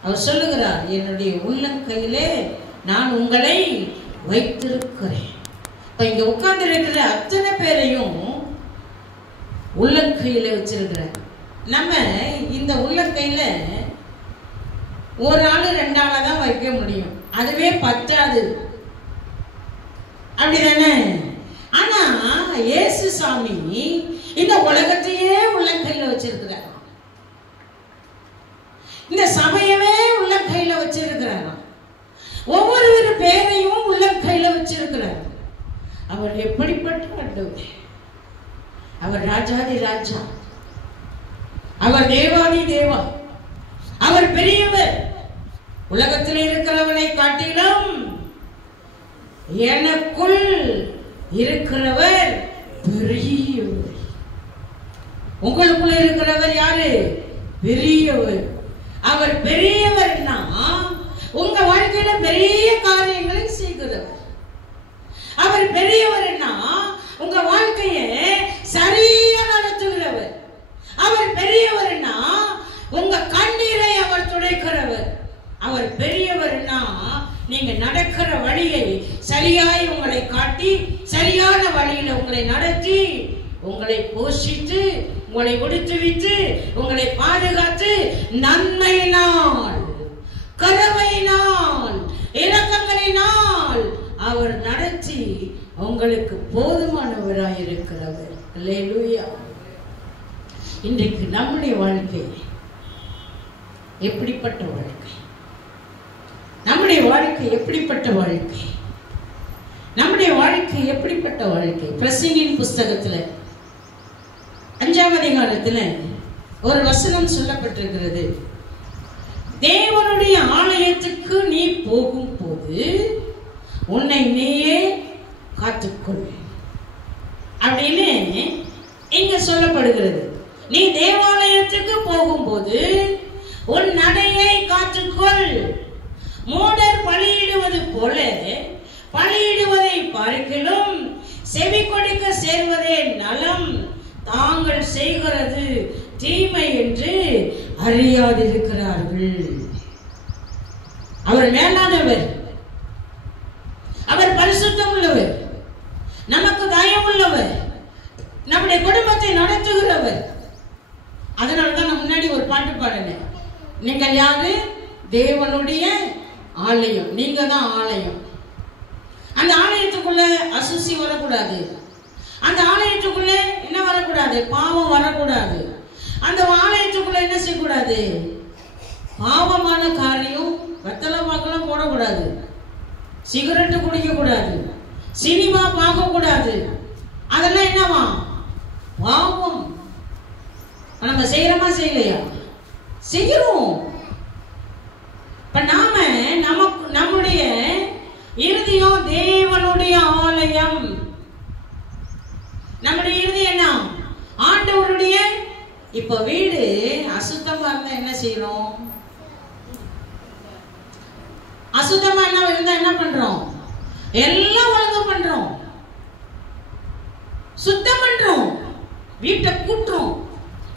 அவர் சொல்லுகிறார், என்னுடைய உள்ளங்கையிலே நான் உங்களை வைத்திருக்கிறேன். இப்ப இங்க உட்கார்ந்து இருக்கிற அத்தனை பேரையும் உள்ளங்கையில வச்சிருக்கிறார். நம்ம இந்த உள்ளங்கையில ஒரு ஆளு 2 ஆளை தான் வைக்க முடியும். அதுவே பத்தாது. அப்படிதானே? ஆனா இயேசு சாமி இந்த உலகத்தையே உள்ளங்கையில வச்சிருக்கிறார். இந்த சபையவே உள்ளங்கையில வச்சிருக்கிறார். ஒவ்வொரு பேரையும் உள்ளங்கையில வச்சிருக்கிறார். அவர் எப்படிப்பட்ட ஆண்டவர்? அவர் ராஜாதி ராஜா. அவர் தேவாதி தேவா. அவர் பெரியவர். உலகத்தில் இருக்கிறவனை காட்டிலும் எனக்குள் இருக்கிறவர் பெரியவர். உங்களுக்குள்ள இருக்கிறவர் யாரு? பெரியவர். அவர் பெரியவர்னா உங்க வாழ்க்கையில பெரிய காரியங்களை செய்கிறவர். அவர் பெரியவர்னா உங்க வாழ்க்கையை சரியா நடத்துகிறவர். அவர் பெரியவர்னா உங்க கண்ணீரை அவர் துடைக்கிறவர். அவர் பெரியவர்னா நீங்க நடக்கிற வழியை சரியாய் உங்களை காட்டி சரியான வழியில உங்களை நடத்தி உங்களை போஷித்து உங்களை உடுத்துவித்து உங்களை பாதுகாத்து நன்மையினால் கருணையினால் இரக்கங்களினால் அவர் நடத்தி உங்களுக்கு போதுமானவராய் இருக்கிறவர். அல்லேலூயா. இன்றைக்கு நம்முடைய வாழ்க்கை எப்படிப்பட்ட வாழ்க்கை? நம்முடைய வாழ்க்கை எப்படிப்பட்ட வாழ்க்கை? நம்முடைய வாழ்க்கை எப்படிப்பட்ட வாழ்க்கை? பிரசங்கியின் புஸ்தகத்துல 5ஆம் அதிகாரத்துல ஒரு வசனம் சொல்லப்பட்டிருக்கிறது. தேவனுடைய ஆலயத்துக்கு நீ போகும் போது உன்னை நீயே காத்துக்கொள் அப்படின்னு இங்க சொல்லப்படுகிறது. நீ தேவாலயத்துக்கு போகும்போது உன் நடையை காத்துக்கொள். மூடர் பலியிடுவது போல பலியிடுவதை பார்க்கிலும் செவி கொடுக்க சேர்வதே நலம். தாங்கள் செய்கிறது தீமை என்று அறியாதிருக்கிறார்கள். அவர் மேலானவர். அவர் பரிசுத்தம் உள்ளவர். நமக்கு தயவு உள்ளவர். நம்முடைய குடும்பத்தை நடத்துகிறவர். அதனாலதான் நான் முன்னாடி ஒரு பாட்டு பாடினேன். நீங்கள் யாரு? தேவனுடைய ஆலயம். நீங்க தான் ஆலயம். அந்த ஆலயத்துக்குள்ள அசுசி வரக்கூடாது. அந்த ஆலயத்துக்குள்ள என்ன வரக்கூடாது? பாவம் வரக்கூடாது. அந்த ஆலயத்துக்குள்ள என்ன செய்யக்கூடாது? பாவமான காரியம், வெத்தலை பாக்கெல்லாம் போடக்கூடாது, சிகரெட்டு குடிக்க கூடாது, சினிமா பார்க்க கூடாது. அதெல்லாம் என்னவா? பாவம். நம்ம செய்யறோமா செய்யலையா? செய்யறோம். இப்ப நாம நமக்கு நம்முடைய இருதயம் தேவனுடைய ஆலயம். நம்முடைய இருதயம் என்ன? ஆண்டவருடைய. இப்ப வீடு அசுத்தமா இருந்தா என்ன செய்யறோம்? அசுத்தமா இருந்தா என்ன பண்றோம்? எல்லாம் ஒழுங்கு பண்றோம், சுத்தம் பண்றோம், வீட்டை கூட்டுறோம்,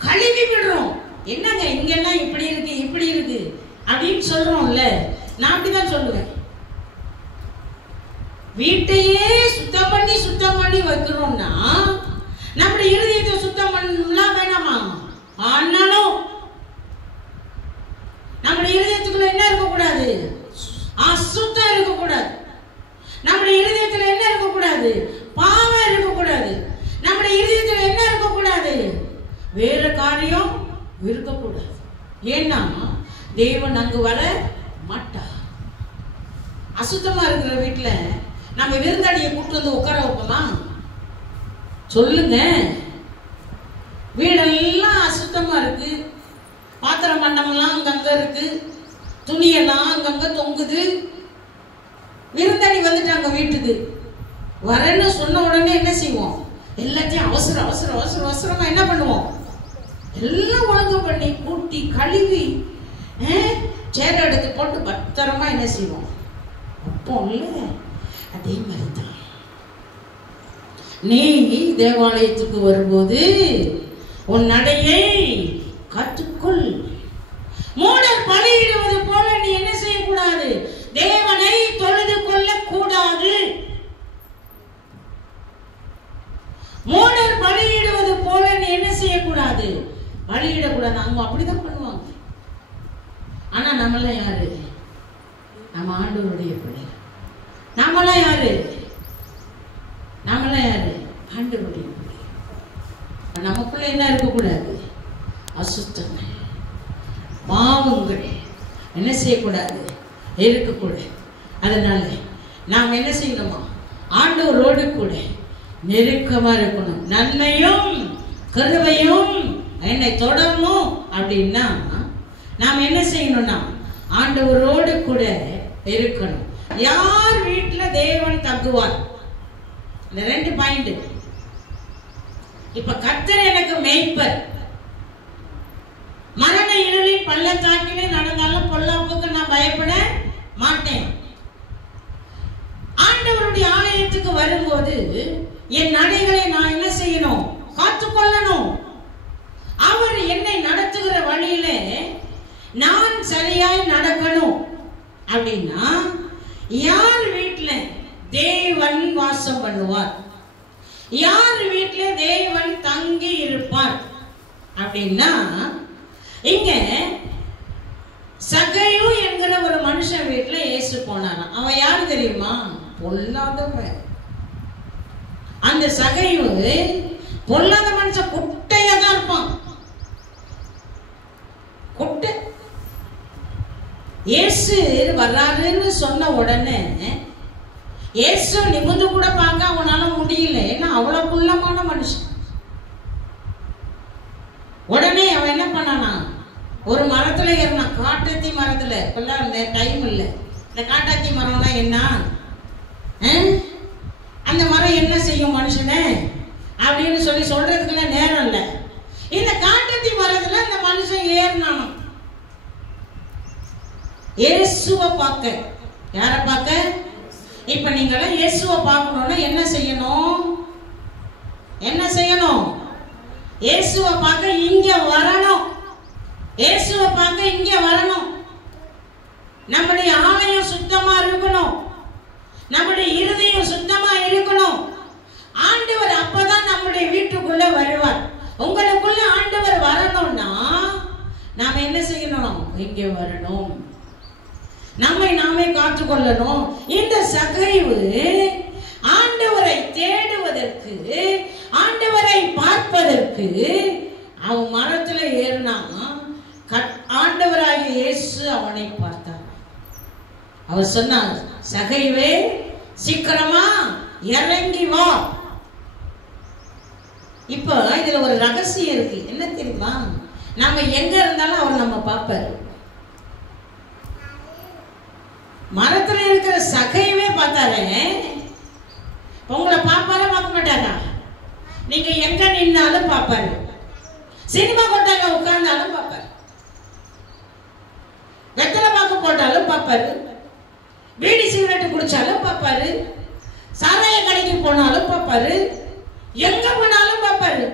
கழுவி விடுறோம். என்னங்க இங்கெல்லாம் இப்படி இருக்கு இப்படி இருக்கு அப்படின்னு சொல்றோம்ல. நான் அப்படிதான் சொல்லுவேன். வீட்டையே சுத்தம் பண்ணி வைக்கிறோம்னா நம்முடைய இருதயத்தை சுத்தம் பண்ணலாம் வேணாமா? ஆனாலும் நம்முடைய இருதயத்துக்குள்ள என்ன இருக்கக்கூடாது? அசுத்தம் இருக்கக்கூடாது. நம்முடைய இருதயத்துல என்ன இருக்கக்கூடாது? பாவம் இருக்கக்கூடாது. நம்முடைய இருதயத்துல என்ன இருக்கக்கூடாது? வேற காரியம் இருக்கக்கூடாது. ஏன்னா தேவன் அங்கு வர மாட்டார். அசுத்தமா இருக்கிற வீட்டுல நம்ம விருந்தாளியை கூட்டு வந்து உட்கார வைப்போமா? சொல்லுங்க. வீடெல்லாம் அசுத்தமா இருக்கு, பாத்திரம் மண்டமெல்லாம் அங்கங்க இருக்கு, துணியெல்லாம் அங்கங்க தொங்குது. விருந்தாளி வந்துட்டாங்க வீட்டுக்கு. வரேன்னு சொன்ன உடனே என்ன செய்வோம்? எல்லாத்தையும் அவசர அவசர அவசர அவசரமா என்ன பண்ணுவோம்? எல்லாம் ஒழுங்கு பண்ணி கூட்டி கழுவி சேர எடுத்து போட்டு பத்திரமா என்ன செய்வோம்? அப்போ இல்ல, அதே மாதிரிதான் நீ தேவாலயத்துக்கு வரும்போது உன் நடையை காத்துக்கொள். மூடர் பலியிடுவது போல நீ என்ன செய்யக்கூடாது? தேவனை தொழுது கொள்ள கூடாது. மூடர் பலியிடுவது போல நீ என்ன செய்யக்கூடாது? பலியிடக்கூடாது. அவங்க அப்படிதான் பண்ணுவாங்க. ஆனா நம்மளாம் யாரு? நம்ம ஆண்டவருடைய பிள்ளைகள். நாமெல்லாம் யாரு? நாமெல்லாம் யாரு? ஆண்டவருடைய பிள்ளைகள். நமக்குள்ள என்ன இருக்கக்கூடாது? அசுத்தங்கள், பாவங்கள் என்ன செய்யக்கூடாது? இருக்கக்கூடாது. அதனால நாம் என்ன செய்யணுமா? ஆண்டவரோடு கூட நெருக்கமா இருக்கணும். நன்மையும் கருவையும் என்னை தொடரணும் அப்படின்னா நாம் என்ன செய்யணும்னா ஆண்டவரோடு கூட இருக்கணும். யார் வீட்டுல தேவன் தங்குவார்? இந்த 2 பாயிண்ட். இப்ப கர்த்தர் எனக்கு மேய்ப்பர், மரண இருளின் பள்ளத்தாக்கிலே நடந்தாலும் பொல்லாப்புக்கு நான் பயப்பட மாட்டேன். ஆண்டவருடைய ஆலயத்துக்கு வரும்போது என் நடைகளை நான் என்ன செய்யணும்? காத்துக்கொள்ளணும். அவர் என்னை நடத்துகிற வழியில நான் சரியாய் நடக்கணும். அப்படின்னா யார் வீட்டுல தேவன் வாசம் பண்ணுவார்? யார் வீட்டுல தேவன் தங்கி இருப்பார்? அப்படின்னா இங்க சகையு என்கிற ஒரு மனுஷன் வீட்டுல இயேசு போனாராம். அவன் யாரு தெரியுமா? பொல்லாதவன். அந்த சகையு பொல்லாத மனுஷன், குட்டையா தான் இருப்பான். குட்டை. இயேசு வர்றாருன்னு சொன்ன உடனே இயேசு நிமிந்து கூட பார்க்க அவனால முடியல. ஏன்னா அவ்வளவு குள்ளமான மனுஷன். உடனே அவன் என்ன பண்ணானா? ஒரு மரத்துல ஏறினான், காட்டாத்தி மரத்துல. இப்பெல்லாம் டைம் இல்லை. இந்த காட்டாத்தி மரம்னா என்ன? அந்த மரம் என்ன செய்யும் மனுஷனே அப்படின்னு சொல்லி சொல்றதுக்குலாம் நேரம் இல்லை. இந்த காட்டாத்தி மரத்துல அந்த மனுஷன் ஏறினான் இயேசுவை பார்க்க. யார பார்க்க? இப்ப நீங்களாம் இயேசுவை பார்க்கணும்னா என்ன செய்யணும்? என்ன செய்யணும்? இயேசுவை பார்க்க இங்க வரணும். இயேசுவை பார்க்க இங்க வரணும். நம்முடைய ஆலயம் சுத்தமா இருக்கணும். நம்முடைய இருதயம் சுத்தமா இருக்கணும். ஆண்டவர் அப்பதான் நம்முடைய வீட்டுக்குள்ள வருவார். உங்களுக்குள்ள ஆண்டவர் வரணும்னா நாம என்ன செய்யணும்? இங்க வரணும். நம்மை நாமே காத்துக்கொள்ளணும். இந்த சகைவு ஆண்டவரை தேடுவதற்கு, ஆண்டவரை பார்ப்பதற்கு அவன் மரத்துல ஏறினா ஆண்டவராகிய இயேசு அவனை பார்த்தார். அவர் சொன்னார், சகைவே சீக்கிரமா இறங்கி வா. இப்ப இதுல ஒரு ரகசியம் இருக்கு. என்ன தெரியுமா? நாம எங்க இருந்தாலும் அவர் நம்ம பார்ப்பாரு. மரத்துல இருக்கிற சகைவே பார்த்தாரு. உங்களை பார்ப்பாரா பார்க்க மாட்டாரா? நீங்க எங்க நின்னாலும் பார்ப்பாரு. சினிமா கொட்டாங்க உட்கார்ந்தாலும் பார்ப்பாரு. வெத்தலை பாக்கு போட்டாலும் பார்ப்பாரு. பீடி சிகரெட் குடிச்சாலும் பார்ப்பாரு. சாராய கடைக்கு போனாலும் பார்ப்பாரு. எங்க போனாலும் பார்ப்பாரு.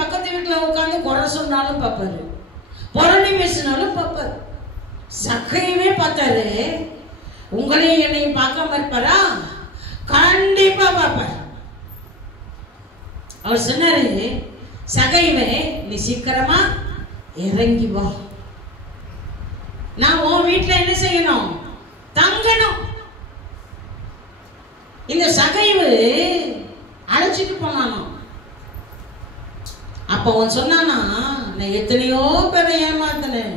பக்கத்து வீட்டுல உட்கார்ந்து குறை சொன்னாலும் பார்ப்பாரு. புரணி பேசினாலும் பார்ப்பாரு. சகையவே பார்த்தாரு. உங்களையும் என்னையும் பார்க்காம இருப்பாரா? கண்டிப்பா பார்ப்பாரு. அவர் சொன்னாரு, சகைவே நீ சீக்கிரமா இறங்கி வா. நான் உன் வீட்டுல என்ன செய்யணும்? தங்கணும். இந்த சகைவு அழைச்சிட்டு போனானோ. அப்ப அவன் சொன்னானா, நான் எத்தனையோ பேரை ஏமாத்தினேன்,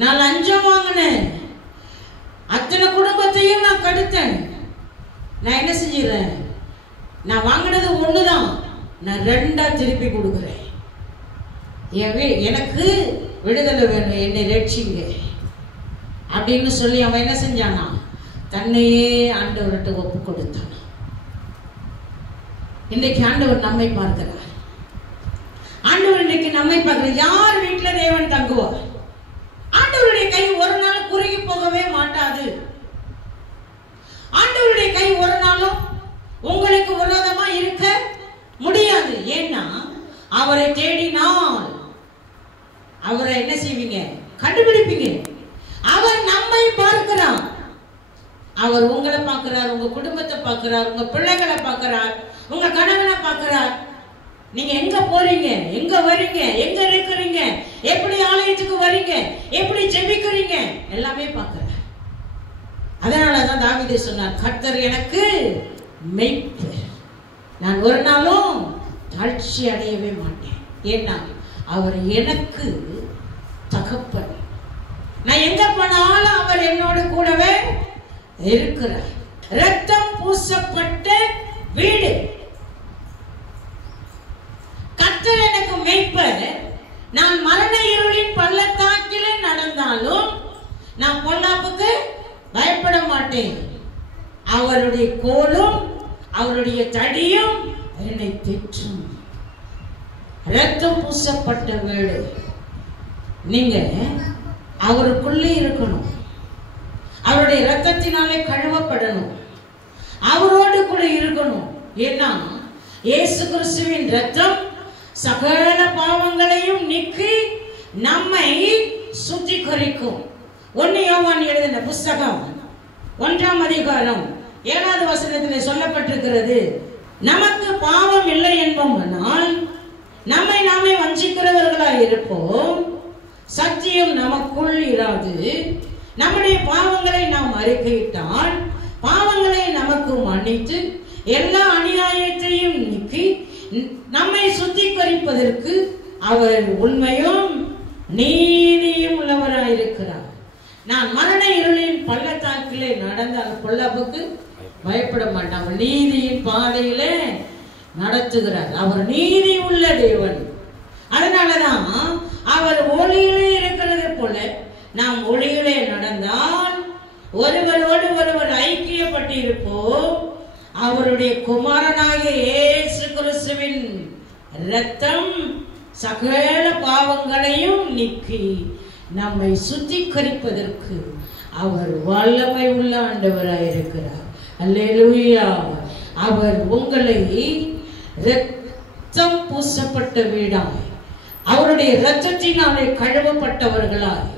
நான் லஞ்சம் வாங்கினேன், அத்தனை குடும்பத்தையும் நான் கெடுத்தேன். நான் என்ன செஞ்சிடறேன்? நான் வாங்கினது ஒண்ணுதான், நான் 2ஆ திருப்பி கொடுக்கிறேன். எனக்கு விடுதலை வேணும், என்னை ரட்சிங்க அப்படின்னு சொல்லி அவன் என்ன செஞ்சானா? தன்னையே ஆண்டவர்கிட்ட ஒப்பு கொடுத்தான். இன்றைக்கு ஆண்டவர் நம்மை பார்க்கிறார். ஆண்டவர் இன்றைக்கு நம்மை பார்க்கிறார். யார் வீட்டுல தேவன் தங்குவார்? ஆண்டவருடைய கை ஒரு நாள் குறுகி போகவே மாட்டாது. ஆண்டவருடைய கை ஒரு நாளும் உங்களுக்கு விரோதமா இருக்க முடியாது. ஏன்னா அவரை தேடினால் அவரை என்ன செய்வீங்க? கண்டுபிடிப்பீங்க. அவர் நம்மை பார்க்கிறார். அவர் உங்களை பார்க்கிறார், உங்க குடும்பத்தை பார்க்கிறார், உங்க பிள்ளைகளை பார்க்கிறார், உங்க கணவனை பார்க்கிறார். நீங்க எங்க போறீங்க, எங்க வரீங்க, எங்க இருக்கிறீங்க, எப்படி ஆலயத்துக்கு வரீங்க, எப்படி ஜெபிக்கிறீங்க, எல்லாமே பார்க்கிறார். அதனாலதான் தாவீது சொன்னார், கர்த்தர் எனக்கு மேய்ப்பர், நான் ஒரு நாளும் தாழ்ச்சி அடையவே மாட்டேன். ஏன்னா அவர் எனக்கு தகப்பன். நான் எங்க போனாலும் அவர் என்னோட கூடவே இருக்கிறார். ரத்தம் பூசப்பட்ட வீடு. கர்த்தர் எனக்கு மேய்ப்பர். நான் மரண இருளின் பள்ளத்தாக்கிலே நடந்தாலும் நான் பொல்லாப்புக்கு பயப்பட மாட்டேன். அவருடைய கோலும் அவருடைய தடியும் என்னை தேற்றும். ரத்தம் பூசப்பட்ட வீடு. நீங்க அவருக்குள்ளே இருக்கணும். அவருடைய ரத்தத்தினாலே கழுவப்படணும். அவரோடு கூட இருக்கணும். ஏன்னா இயேசு கிறிஸ்துவின் ரத்தம் சகல பாவங்களையும் நீக்கி நம்மை சுத்திகரிக்கும். 1 யோவான் எழுதின புத்தகம் 1ஆம் அதிகாரம் 7வது வசனத்தில் சொல்லப்பட்டிருக்கிறது, நமக்கு பாவம் இல்லை என்போமானால் நம்மை நாமே வஞ்சிக்கிறவர்களாய் இருப்போம், சத்தியம் நமக்குள் இராது. நம்முடைய பாவங்களை நாம் அறிக்கையிட்டால் பாவங்களை நமக்கு மன்னித்து எல்லா அநியாயத்தையும் நீக்கி நம்மை சுத்திகரிப்பதற்கு அவர் உண்மையும் நீதியும் உள்ளவராயிருக்கிறார். நான் மரண இருளின் பள்ளத்தாக்கிலே நடந்தால் பொல்லாப்புக்கு பயப்பட மாட்டான். நீதியின் பாதையிலே நடத்துகிறார். அவர் நீதி உள்ள தேவன். அதனாலதான் அவர் ஒளியிலே இருக்கிறது போல நாம் ஒளியிலே நடந்தால் ஒருவரோடு ஒருவர் ஐக்கியப்பட்டு இருப்போம். அவருடைய குமாரனாகிய இயேசு கிறிஸ்துவின் இரத்தம் சகல பாவங்களையும் நீக்கி நம்மை சுத்திகரிப்பதற்கு அவர் வல்லமை உள்ள ஆண்டவராய் இருக்கிறார். அல்லேலூயா. அவர் உங்களை இரத்தம் பூசப்பட்ட வீடாய், அவருடைய இரத்தத்தினாலே கழுவப்பட்டவர்களாய்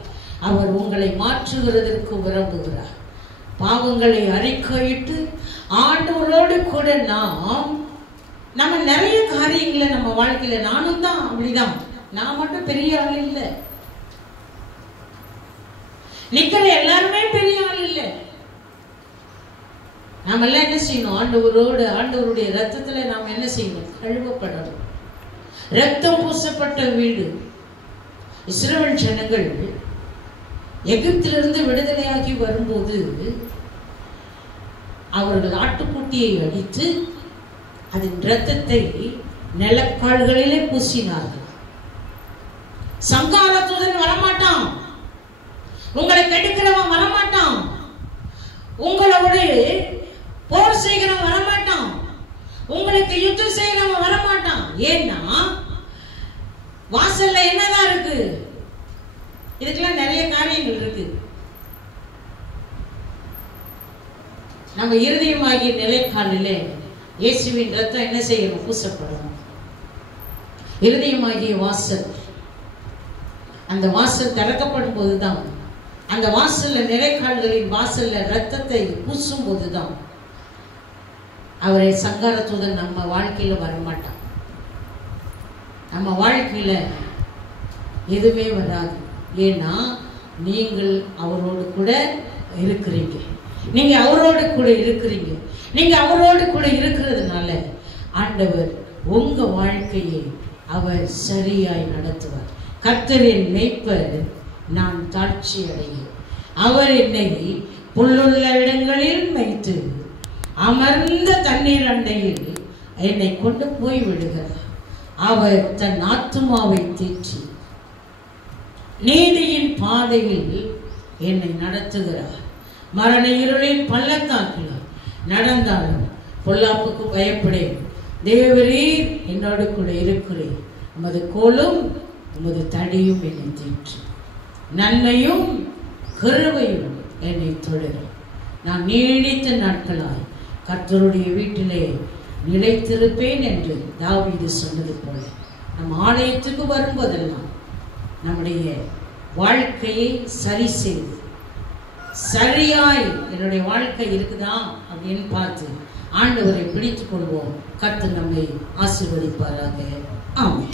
அவர் உங்களை மாற்றுகிறதற்கு விரும்புகிறார். பாவங்களை அறிக்கையிட்டு ஆண்டவரோடு கூட நம்ம நிறைய காரியங்களை நம்ம வாழ்க்கையில, நானும் தான் அப்படிதான், நான் மட்டும் பெரிய ஆள் இல்லை, நிக்கிற எல்லாருமே பெரிய ஆள் இல்லை. நாம எல்லாம் என்ன செய்யணும்? ஆண்டவரோடு, ஆண்டவருடைய ரத்தத்துல நாம் என்ன செய்யணும்? கழுவப்படணும். ரத்தம் பூசப்பட்ட வீடு. இஸ்ரவேல் ஜனங்கள் எகிப்திலிருந்து விடுதலையாகி வரும்போது அவர்கள் ஆட்டுக்குட்டியை அடித்து அதன் ரத்தத்தை நிலக்கால்களிலே பூசினார்கள். சங்கார தூதன் வரமாட்டான், உங்களை கெடுக்கிறவன் வரமாட்டான், உங்களோட போர் செய்கிறவன் வரமாட்டான், உங்களுக்கு யுத்தம் செய்கிறவன் வரமாட்டான். ஏன்னா வாசல்ல என்னதான் இருக்கு? இதுக்கெல்லாம் நிறைய காரியங்கள் இருக்கு. நம்ம இருதயமாகிய நிலைக்காலிலே இயேசுவின் ரத்தம் என்ன செய்யணும்? பூசப்படணும். இருதயமாகிய வாசல், அந்த வாசல் திறக்கப்படும் போதுதான், அந்த வாசல்ல நிலைக்கால்களின் வாசல்ல ரத்தத்தை பூசும் போதுதான் அவரை சங்காரத்துடன் நம்ம வாழ்க்கையில வரமாட்டான். நம்ம வாழ்க்கையில எதுவுமே வராது. ஏன்னா நீங்கள் அவரோடு கூட இருக்கிறீங்க. நீங்க அவரோடு கூட இருக்கிறீங்க. நீங்க அவரோடு கூட இருக்கிறதுனால ஆண்டவர் உங்க வாழ்க்கையை அவர் சரியாய் நடத்துவார். கர்த்தரின் மேய்ப்பர், நான் தாழ்ச்சி அடையேன். அவர் என்னை புல்லுள்ள இடங்களில் மேய்த்து அமர்ந்த தண்ணீர் அண்டையில் என்னை கொண்டு போய் விடுகிறார். அவர் தன் ஆத்துமாவை தேற்றி நீதியின் பாதையில் என்னை நடத்துகிறார். மரண இருளின் பள்ளத்தாக்கில் நடந்தாலும் பொல்லாப்புக்கு பயப்படேன். தேவரீர் என்னோடு கூட இருக்கிறேன். உமது கோலும் உமது தடியும் என்னை தேற்றி நன்மையும் கிருபையும் என்னை தொடரும். நான் நீடித்த நாட்களாய் கர்த்தருடைய வீட்டிலே நிலைத்திருப்பேன் என்று தாவீது சொன்னது போல நம் ஆலயத்துக்கு வரும்போதெல்லாம் நம்முடைய வாழ்க்கையை சரி செய்து சரியாய் என்னுடைய வாழ்க்கை இருக்குதா அப்படின்னு பார்த்து ஆண்டவரை பிடித்துக் கொள்வோம். கர்த்தர் நம்மை ஆசீர்வதிப்பாராக. ஆமென்.